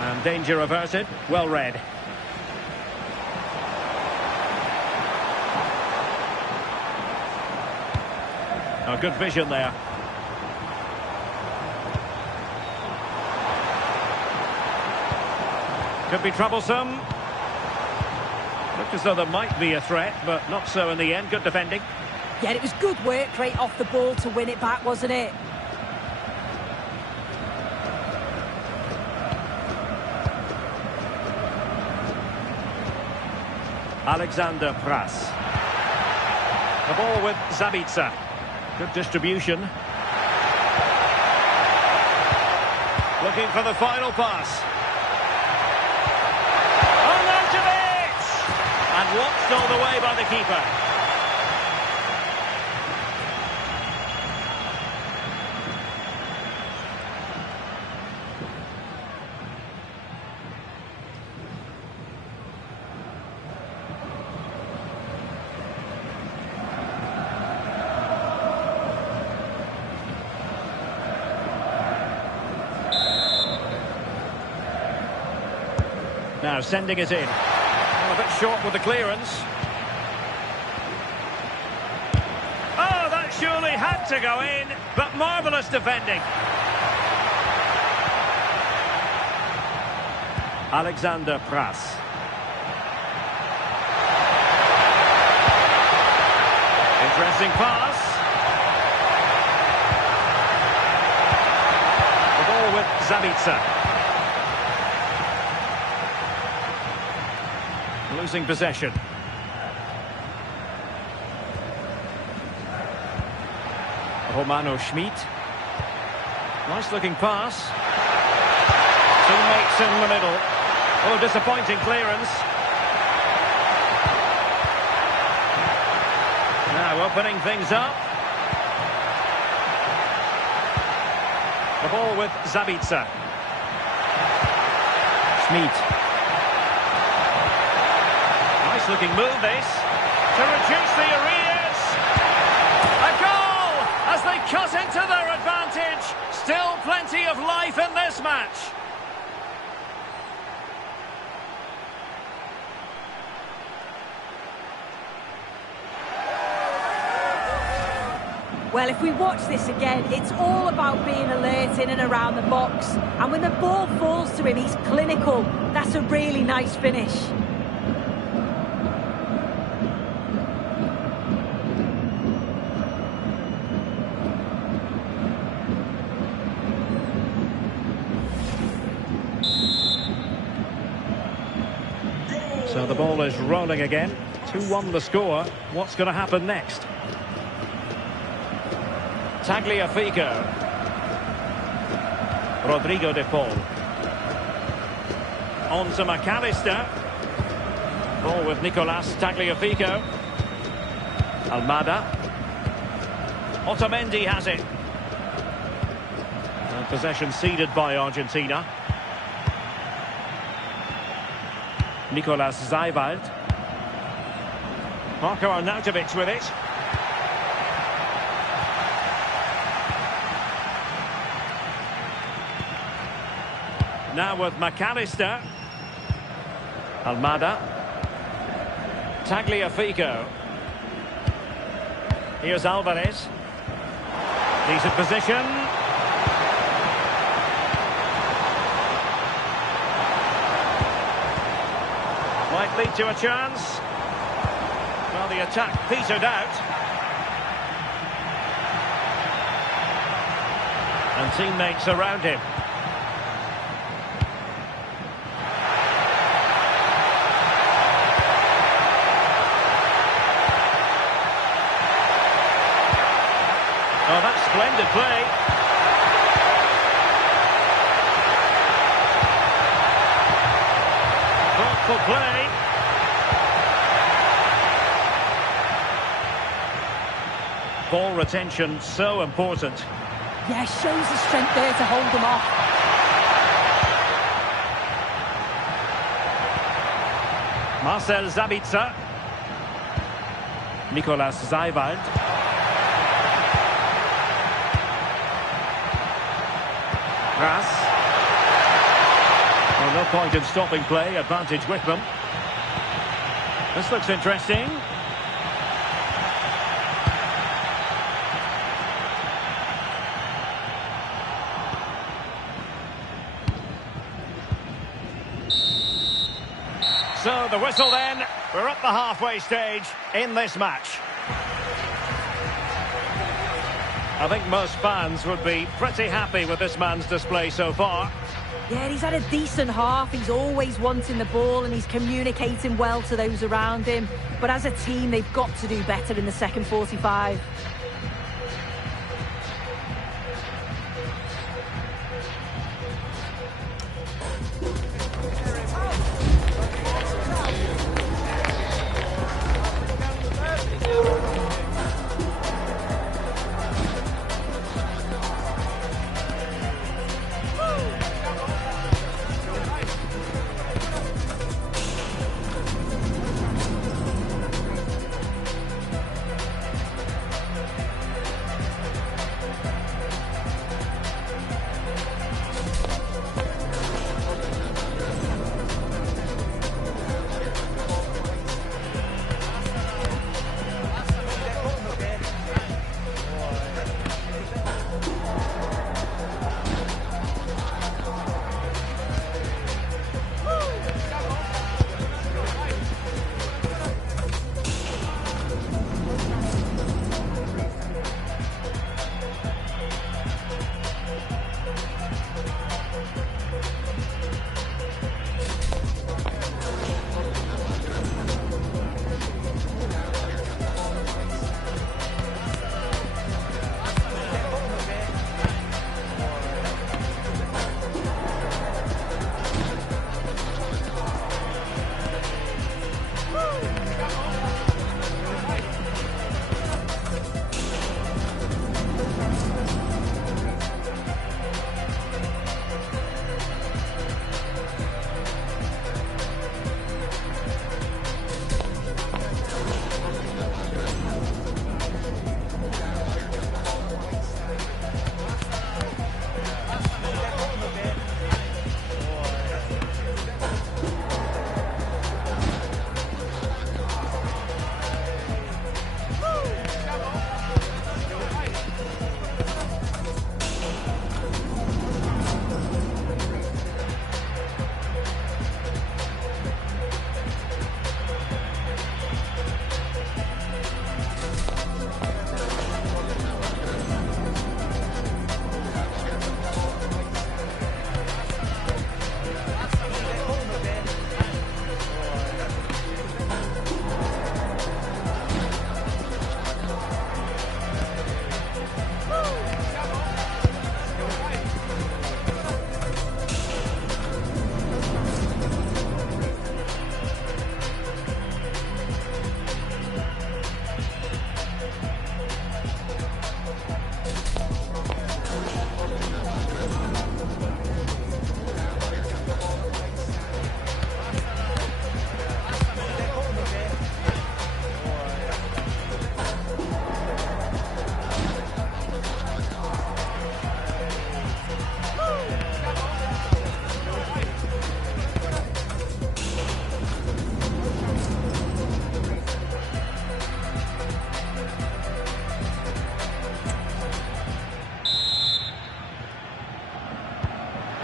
And danger averted. Well read. Oh, good vision there. Could be troublesome. Looked as though there might be a threat, but not so in the end. Good defending. Yeah, it was good work right off the ball to win it back, wasn't it? Alexander Pras. The ball with Zabitzer. Good distribution. Looking for the final pass. On out of it! And watched all the way by the keeper. Now sending it in. Oh, a bit short with the clearance. Oh, that surely had to go in, but marvellous defending. Alexander Pras. Interesting pass. The ball with Zabitzer. Losing possession. Romano Schmid. Nice looking pass. Teammates in the middle. Oh, disappointing clearance. Now opening things up. The ball with Zabitzer. Schmid. Nice looking move this, to reduce the arrears. A goal as they cut into their advantage. Still plenty of life in this match. Well, if we watch this again, it's all about being alert in and around the box. And when the ball falls to him, he's clinical. That's a really nice finish. So the ball is rolling again. 2-1 the score. What's going to happen next? Tagliafico. Rodrigo de Paul. On to McAllister. Ball with Nicolas Tagliafico. Almada. Otamendi has it. And possession ceded by Argentina. Nicolas Zeiwald. Marko Arnautovic with it. Now with McAllister. Almada. Tagliafico. Here's Alvarez. Decent position. Might lead to a chance. Well, the attack petered out. And teammates around him. Oh, that's splendid play. Thoughtful play. Ball retention so important. Yeah, shows the strength there to hold them off. Marcel Zabitzer. Nicolas Zeiwald. Pras. Well, no point in stopping play. Advantage with them. This looks interesting. So the whistle then. We're at the halfway stage in this match. I think most fans would be pretty happy with this man's display so far. Yeah, he's had a decent half. He's always wanting the ball and he's communicating well to those around him. But as a team, they've got to do better in the second 45.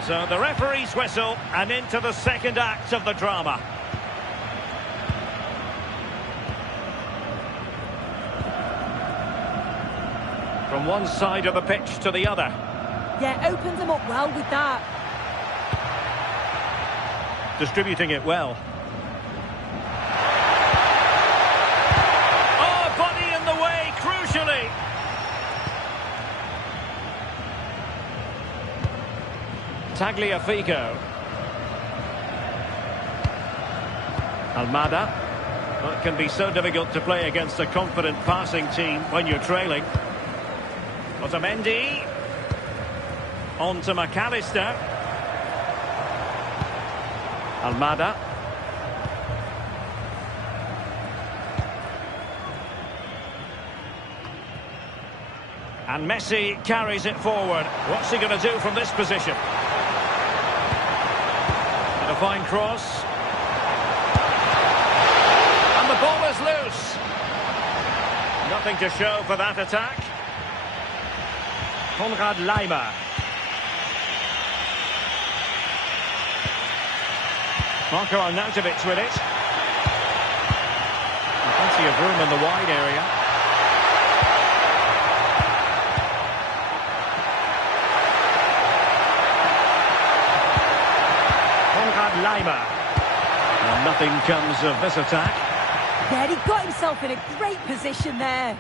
So the referee's whistle and into the second act of the drama. From one side of the pitch to the other. Yeah, opened them up well with that. Distributing it well. Oh, body in the way, crucially. Tagliafico. Almada. Well, it can be so difficult to play against a confident passing team when you're trailing. Otamendi. On to McAllister. Almada. And Messi carries it forward. What's he going to do from this position? And a fine cross. And the ball is loose. Nothing to show for that attack. Konrad Laimer. Marco Arnautovic with it. Plenty of room in the wide area. Lima. And nothing comes of this attack. Yeah, he got himself in a great position there.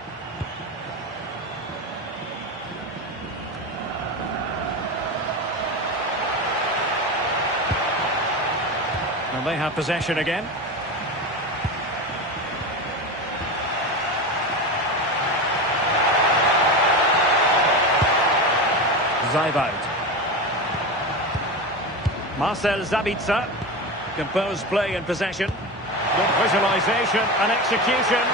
And they have possession again. Zajvoud. Marcel Sabitzer. Composed play and possession. Good visualisation and execution.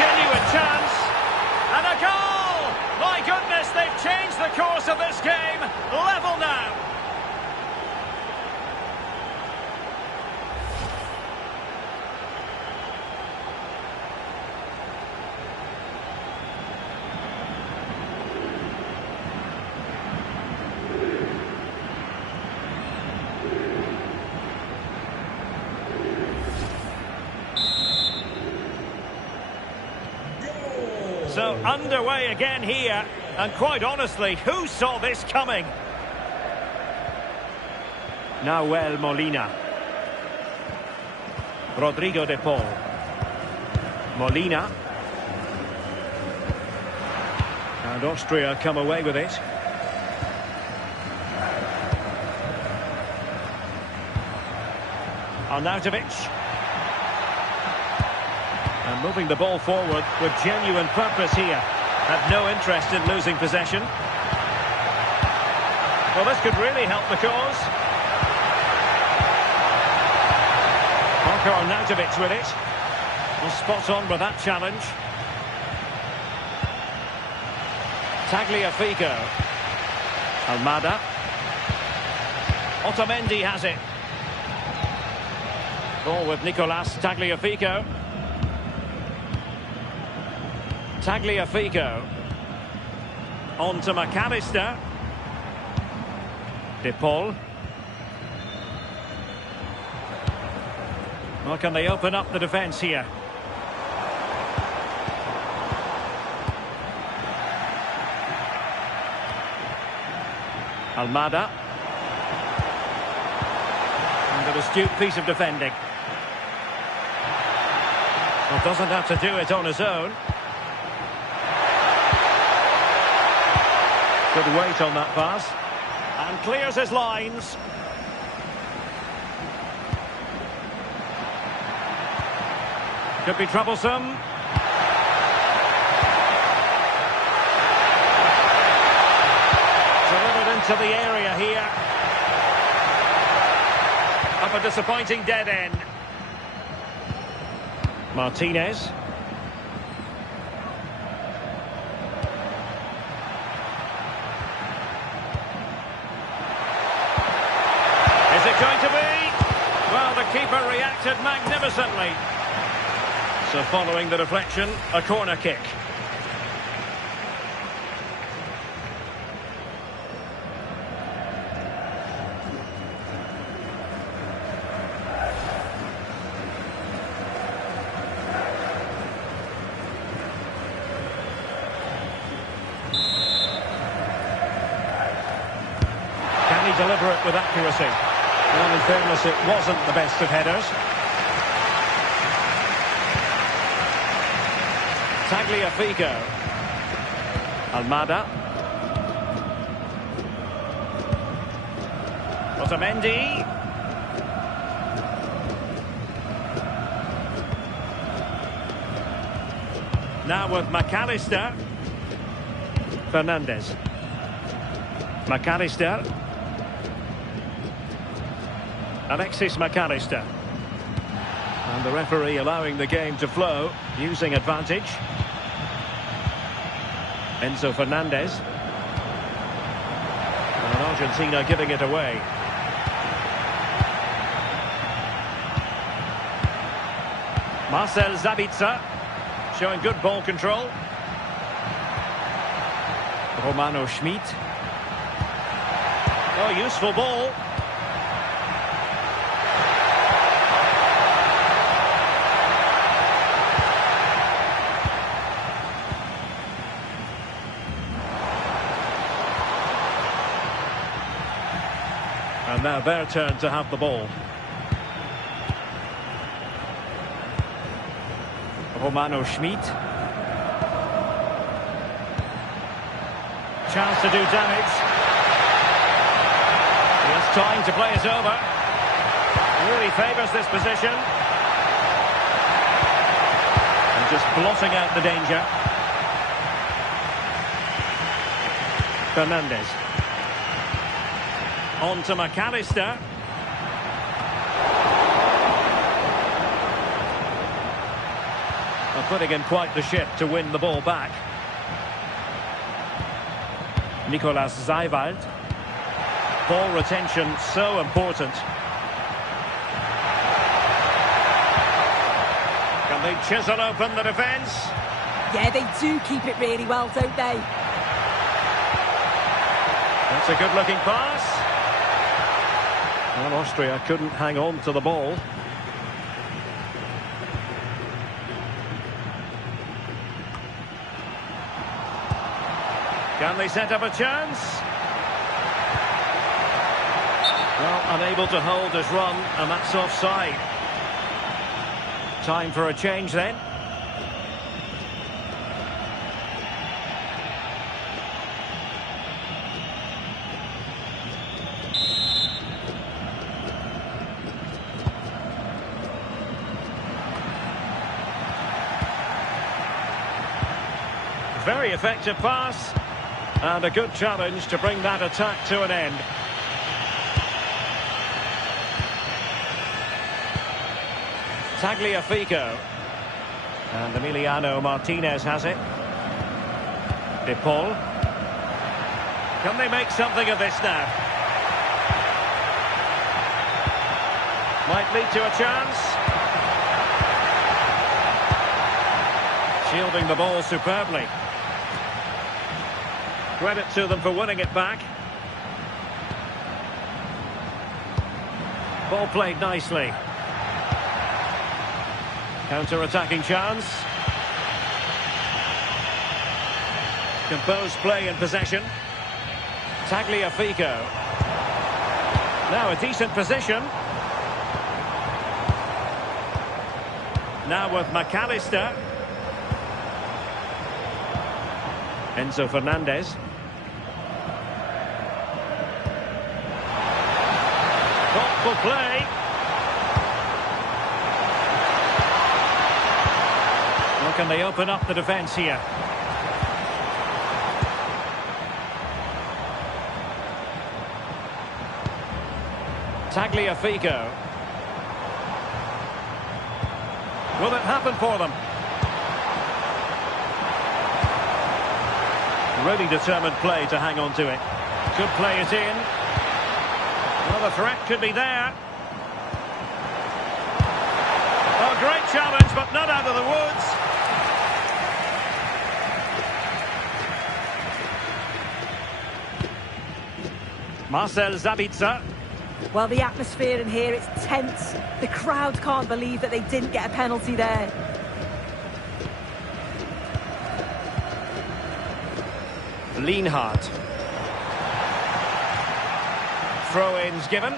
Genuine chance. And a goal! My goodness, they've changed the course of this game. Level now. So underway again here, and quite honestly, who saw this coming? Nahuel Molina. Rodrigo de Paul. Molina. And Austria come away with it. Arnautovic. And moving the ball forward with genuine purpose here. Have no interest in losing possession. Well, this could really help the cause. Marco Arnautovic with it. Well, spot on with that challenge. Tagliafico. Almada. Otamendi has it. Ball with Nicolas Tagliafico. Tagliafico. On to McAllister. De Paul. Well, can they open up the defence here? Almada. And an astute piece of defending. Well, doesn't have to do it on his own. Good weight on that pass. And clears his lines. Could be troublesome. Delivered into the area here. Up a disappointing dead end. Martinez. Is it going to be? Well, the keeper reacted magnificently. So following the deflection, a corner kick. Can he deliver it with accuracy? Well, in fairness, it wasn't the best of headers. Tagliafico. Almada. Otamendi. Now with McAllister. Fernandez. McAllister. Alexis McAllister. And the referee allowing the game to flow, using advantage. Enzo Fernandez. And Argentina giving it away. Marcel Sabitzer showing good ball control. Romano Schmid. Oh, useful ball. And now their turn to have the ball. Romano Schmid. Chance to do damage. He has time to play it over. Really favours this position. And just blotting out the danger. Fernandes. On to McAllister. Putting in quite the shift to win the ball back. Nicolas Zeiwald. Ball retention so important. Can they chisel open the defence? Yeah, they do keep it really well, don't they? That's a good-looking pass. Well, Austria couldn't hang on to the ball. Can they set up a chance? Well, unable to hold his run, and that's offside. Time for a change then. Very effective pass. And a good challenge to bring that attack to an end. Tagliafico. And Emiliano Martinez has it. De Paul. Can they make something of this now? Might lead to a chance. Shielding the ball superbly. Credit to them for winning it back. Ball played nicely. Counter-attacking chance. Composed play in possession. Tagliafico. Now a decent position. Now with McAllister. Enzo Fernandez. Thoughtful play. Well, can they open up the defence here? Tagliafico. Will it happen for them? Really determined play to hang on to it. Could play it in. Well, the threat could be there. Oh, great challenge, but not out of the woods. Marcel Sabitzer. Well, the atmosphere in here, it's tense. The crowd can't believe that they didn't get a penalty there. Lienhardt. Throw-ins given.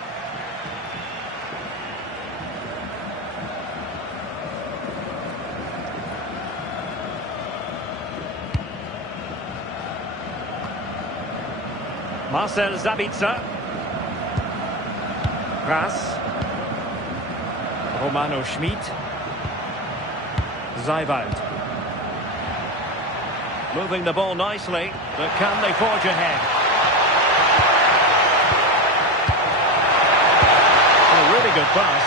Marcel Sabitzer. Kras. Romano Schmid. Zeiwald. Moving the ball nicely, but can they forge ahead? A really good pass.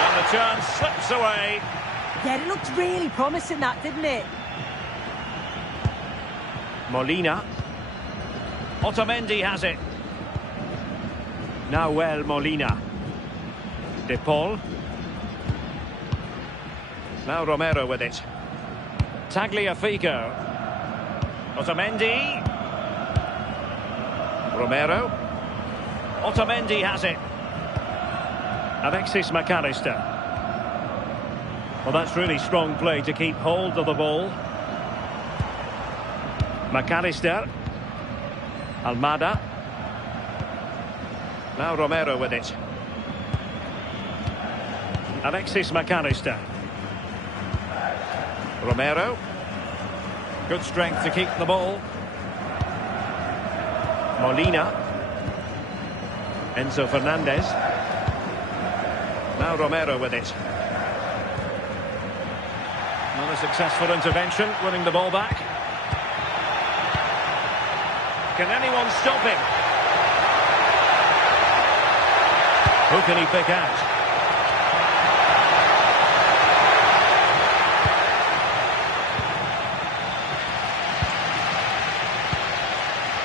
And the chance slips away. Yeah, it looked really promising, that, didn't it? Molina. Otamendi has it. Nahuel Molina. De Paul. Now Romero with it. Tagliafico. Otamendi. Romero. Otamendi has it. Alexis McAllister. Well, that's really strong play to keep hold of the ball. McAllister. Almada. Now Romero with it. Alexis McAllister. Romero. Good strength to keep the ball. Molina. Enzo Fernandez. Now Romero with it. Not a successful intervention, winning the ball back. Can anyone stop him? Who can he pick out?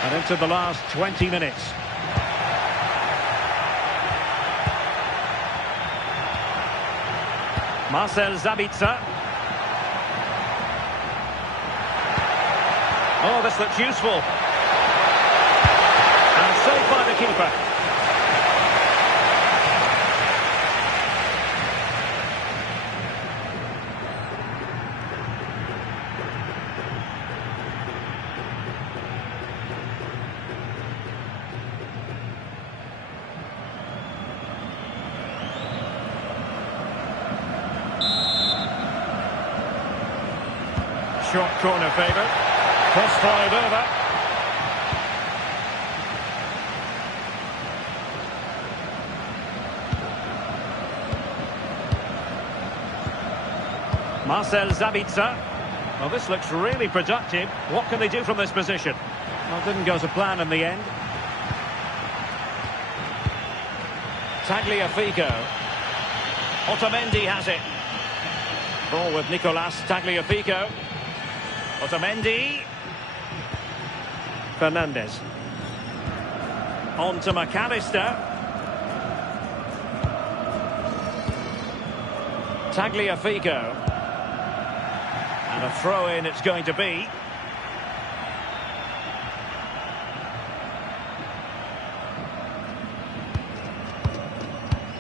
And into the last 20 minutes. Marcel Sabitzer. Oh, this looks useful. And saved by the keeper. Short corner favoured. Cross fired over. Marcel Sabitzer. Well, this looks really productive. What can they do from this position? Well, it didn't go to plan in the end. Tagliafico. Otamendi has it. Ball with Nicolas Tagliafico. Otamendi. Fernandez. On to McAllister. Tagliafico. And a throw-in it's going to be.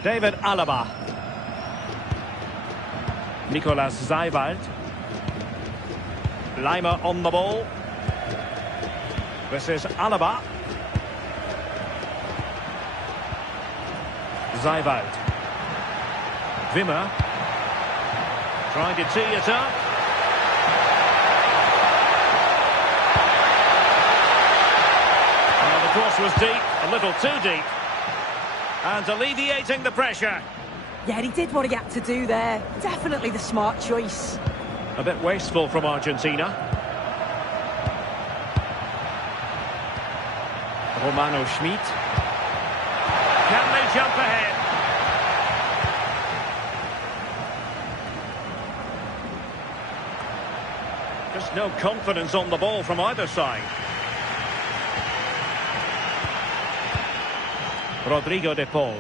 David Alaba. Nicolas Seiwald. Lima on the ball. This is Alaba. Seiwald. Wimmer. Trying to tee it up. Well, the cross was deep, a little too deep. And alleviating the pressure. Yeah, he did what he had to do there. Definitely the smart choice. A bit wasteful from Argentina. Romano Schmid. Can they jump ahead? Just no confidence on the ball from either side. Rodrigo de Paul.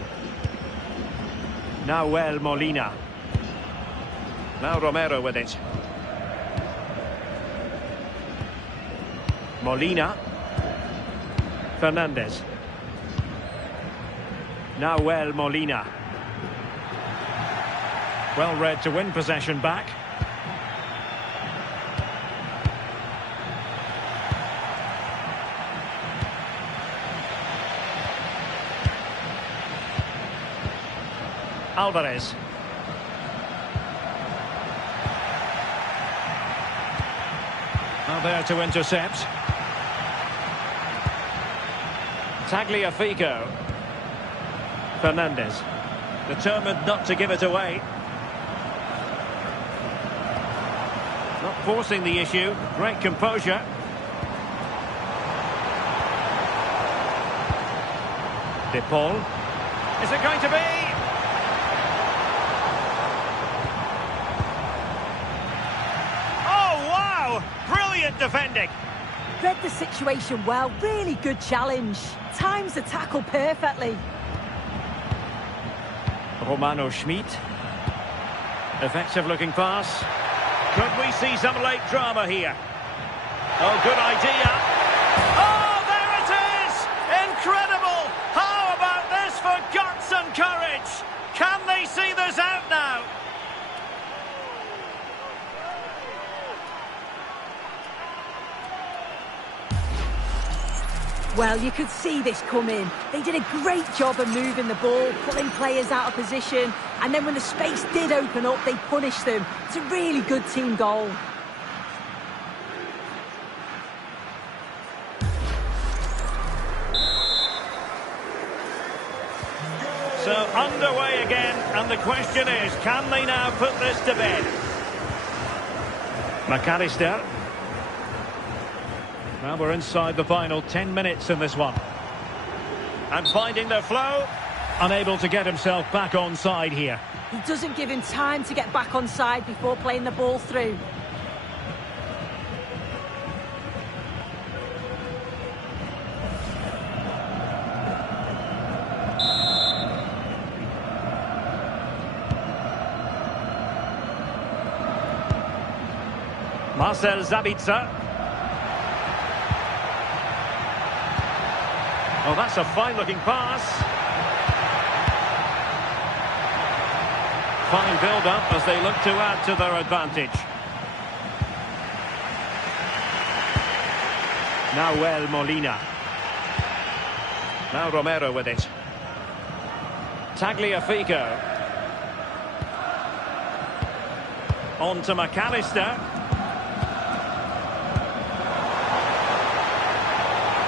Nahuel Molina. Now Romero with it. Molina. Fernandez. Nahuel Molina. Well read to win possession back. Alvarez. Now there to intercept. Tagliafico. Fernandez. Determined not to give it away. Not forcing the issue. Great composure. De Paul. Is it going to be? Brilliant defending. Read the situation well. Really good challenge. Times the tackle perfectly. Romano Schmid. Effective looking pass. Could we see some late drama here? Oh, good idea. Oh, there it is! Incredible! How about Well, you could see this coming. They did a great job of moving the ball, pulling players out of position, and then when the space did open up, they punished them. It's a really good team goal. So underway again, and the question is, can they now put this to bed? McAllister. Well, we're inside the final 10 minutes in this one. And finding the flow, unable to get himself back on side here. He doesn't give him time to get back on side before playing the ball through. Marcel Sabitzer. Oh, that's a fine-looking pass. Fine build-up as they look to add to their advantage. Nahuel Molina. Now Romero with it. Tagliafico. On to McAllister.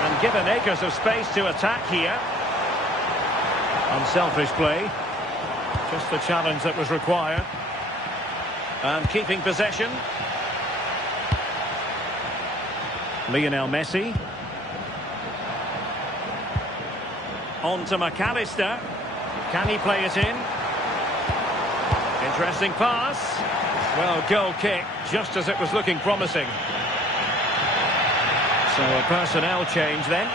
And given acres of space to attack here. Unselfish play. Just the challenge that was required. And keeping possession. Lionel Messi. On to McAllister. Can he play it in? Interesting pass. Well, goal kick, just as it was looking promising. So a personnel change then.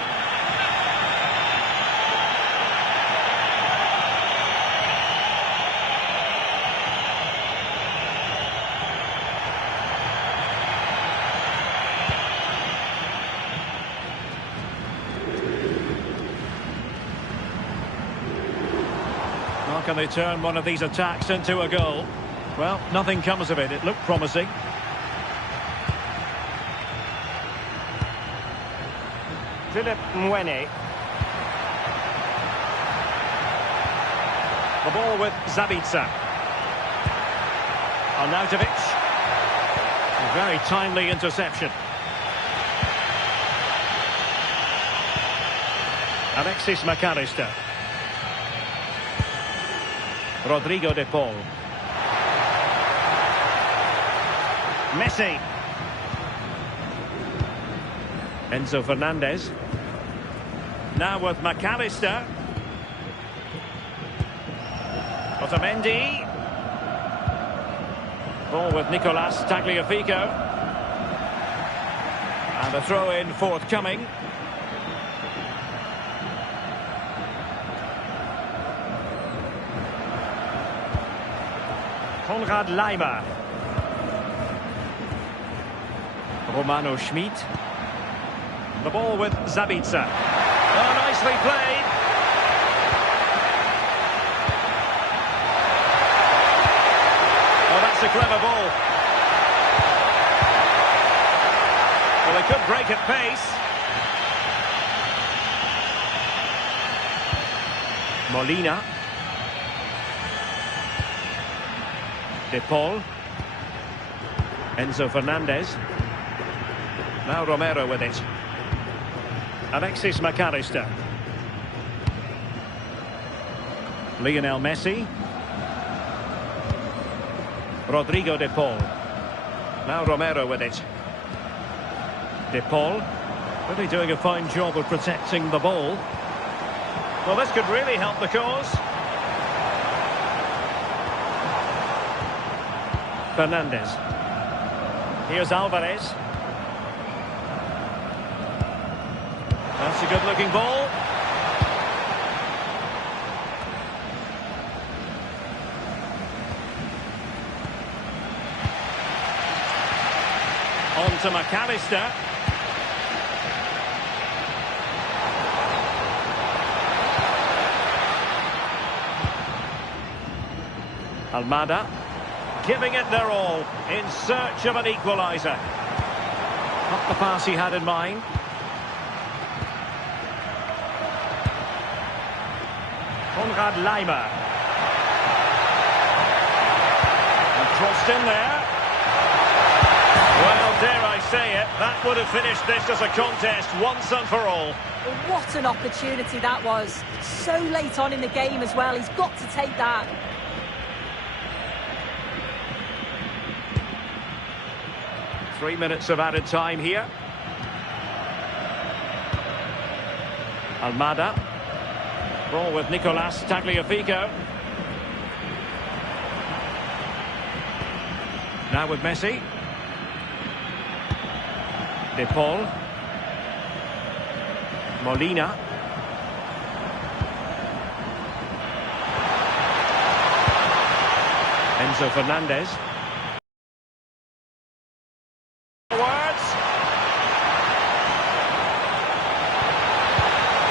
How can they turn one of these attacks into a goal? Well, nothing comes of it. It looked promising. Philip Mwene. The ball with Sabitzer. Arnautovic. A very timely interception. Alexis McAllister. Rodrigo de Paul. Messi. Enzo Fernandez. Now with McAllister. Otamendi. Ball with Nicolas Tagliafico. And a throw-in forthcoming. Konrad Laimer. Romano Schmid. The ball with Sabitzer. Oh, nicely played. Oh, that's a clever ball. Well, they could break at pace. Molina. De Paul. Enzo Fernandez. Now Romero with it. Alexis McAllister. Lionel Messi. Rodrigo de Paul. Now Romero with it. De Paul. Really doing a fine job of protecting the ball. Well, this could really help the cause. Fernandez. Here's Alvarez. That's a good-looking ball. On to McAllister. Almada. Giving it their all in search of an equaliser. Not the pass he had in mind. Leimer. And crossed in there. Well, dare I say it, that would have finished this as a contest once and for all. What an opportunity that was. So late on in the game as well. He's got to take that. Three minutes of added time here. Almada. Ball with Nicolas Tagliafico. Now with Messi. De Paul. Molina. Enzo Fernandez.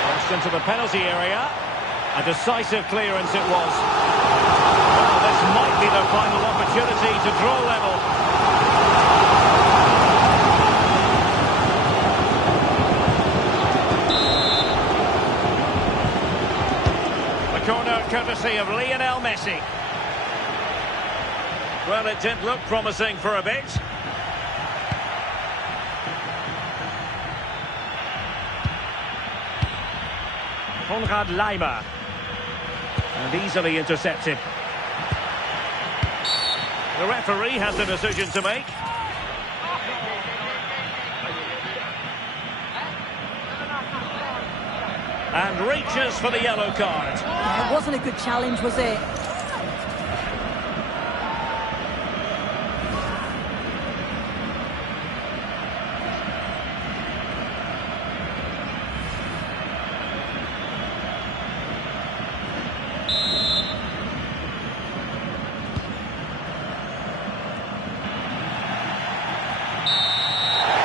Crossed into the penalty area. A decisive clearance it was. Well, this might be the final opportunity to draw level. Corner courtesy of Lionel Messi. Well, it did look promising for a bit. Leimer. And easily intercepted. The referee has the decision to make. And reaches for the yellow card. It wasn't a good challenge, was it?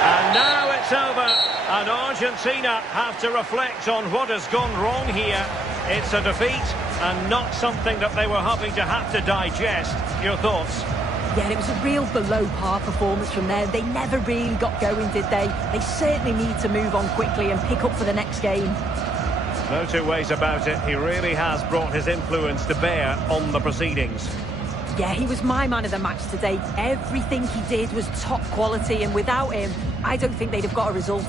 And now it's over. And Argentina have to reflect on what has gone wrong here. It's a defeat and not something that they were hoping to have to digest. Your thoughts? Yeah, it was a real below-par performance from them. They never really got going, did they? They certainly need to move on quickly and pick up for the next game. No two ways about it. He really has brought his influence to bear on the proceedings. Yeah, he was my man of the match today. Everything he did was top quality, and without him, I don't think they'd have got a result.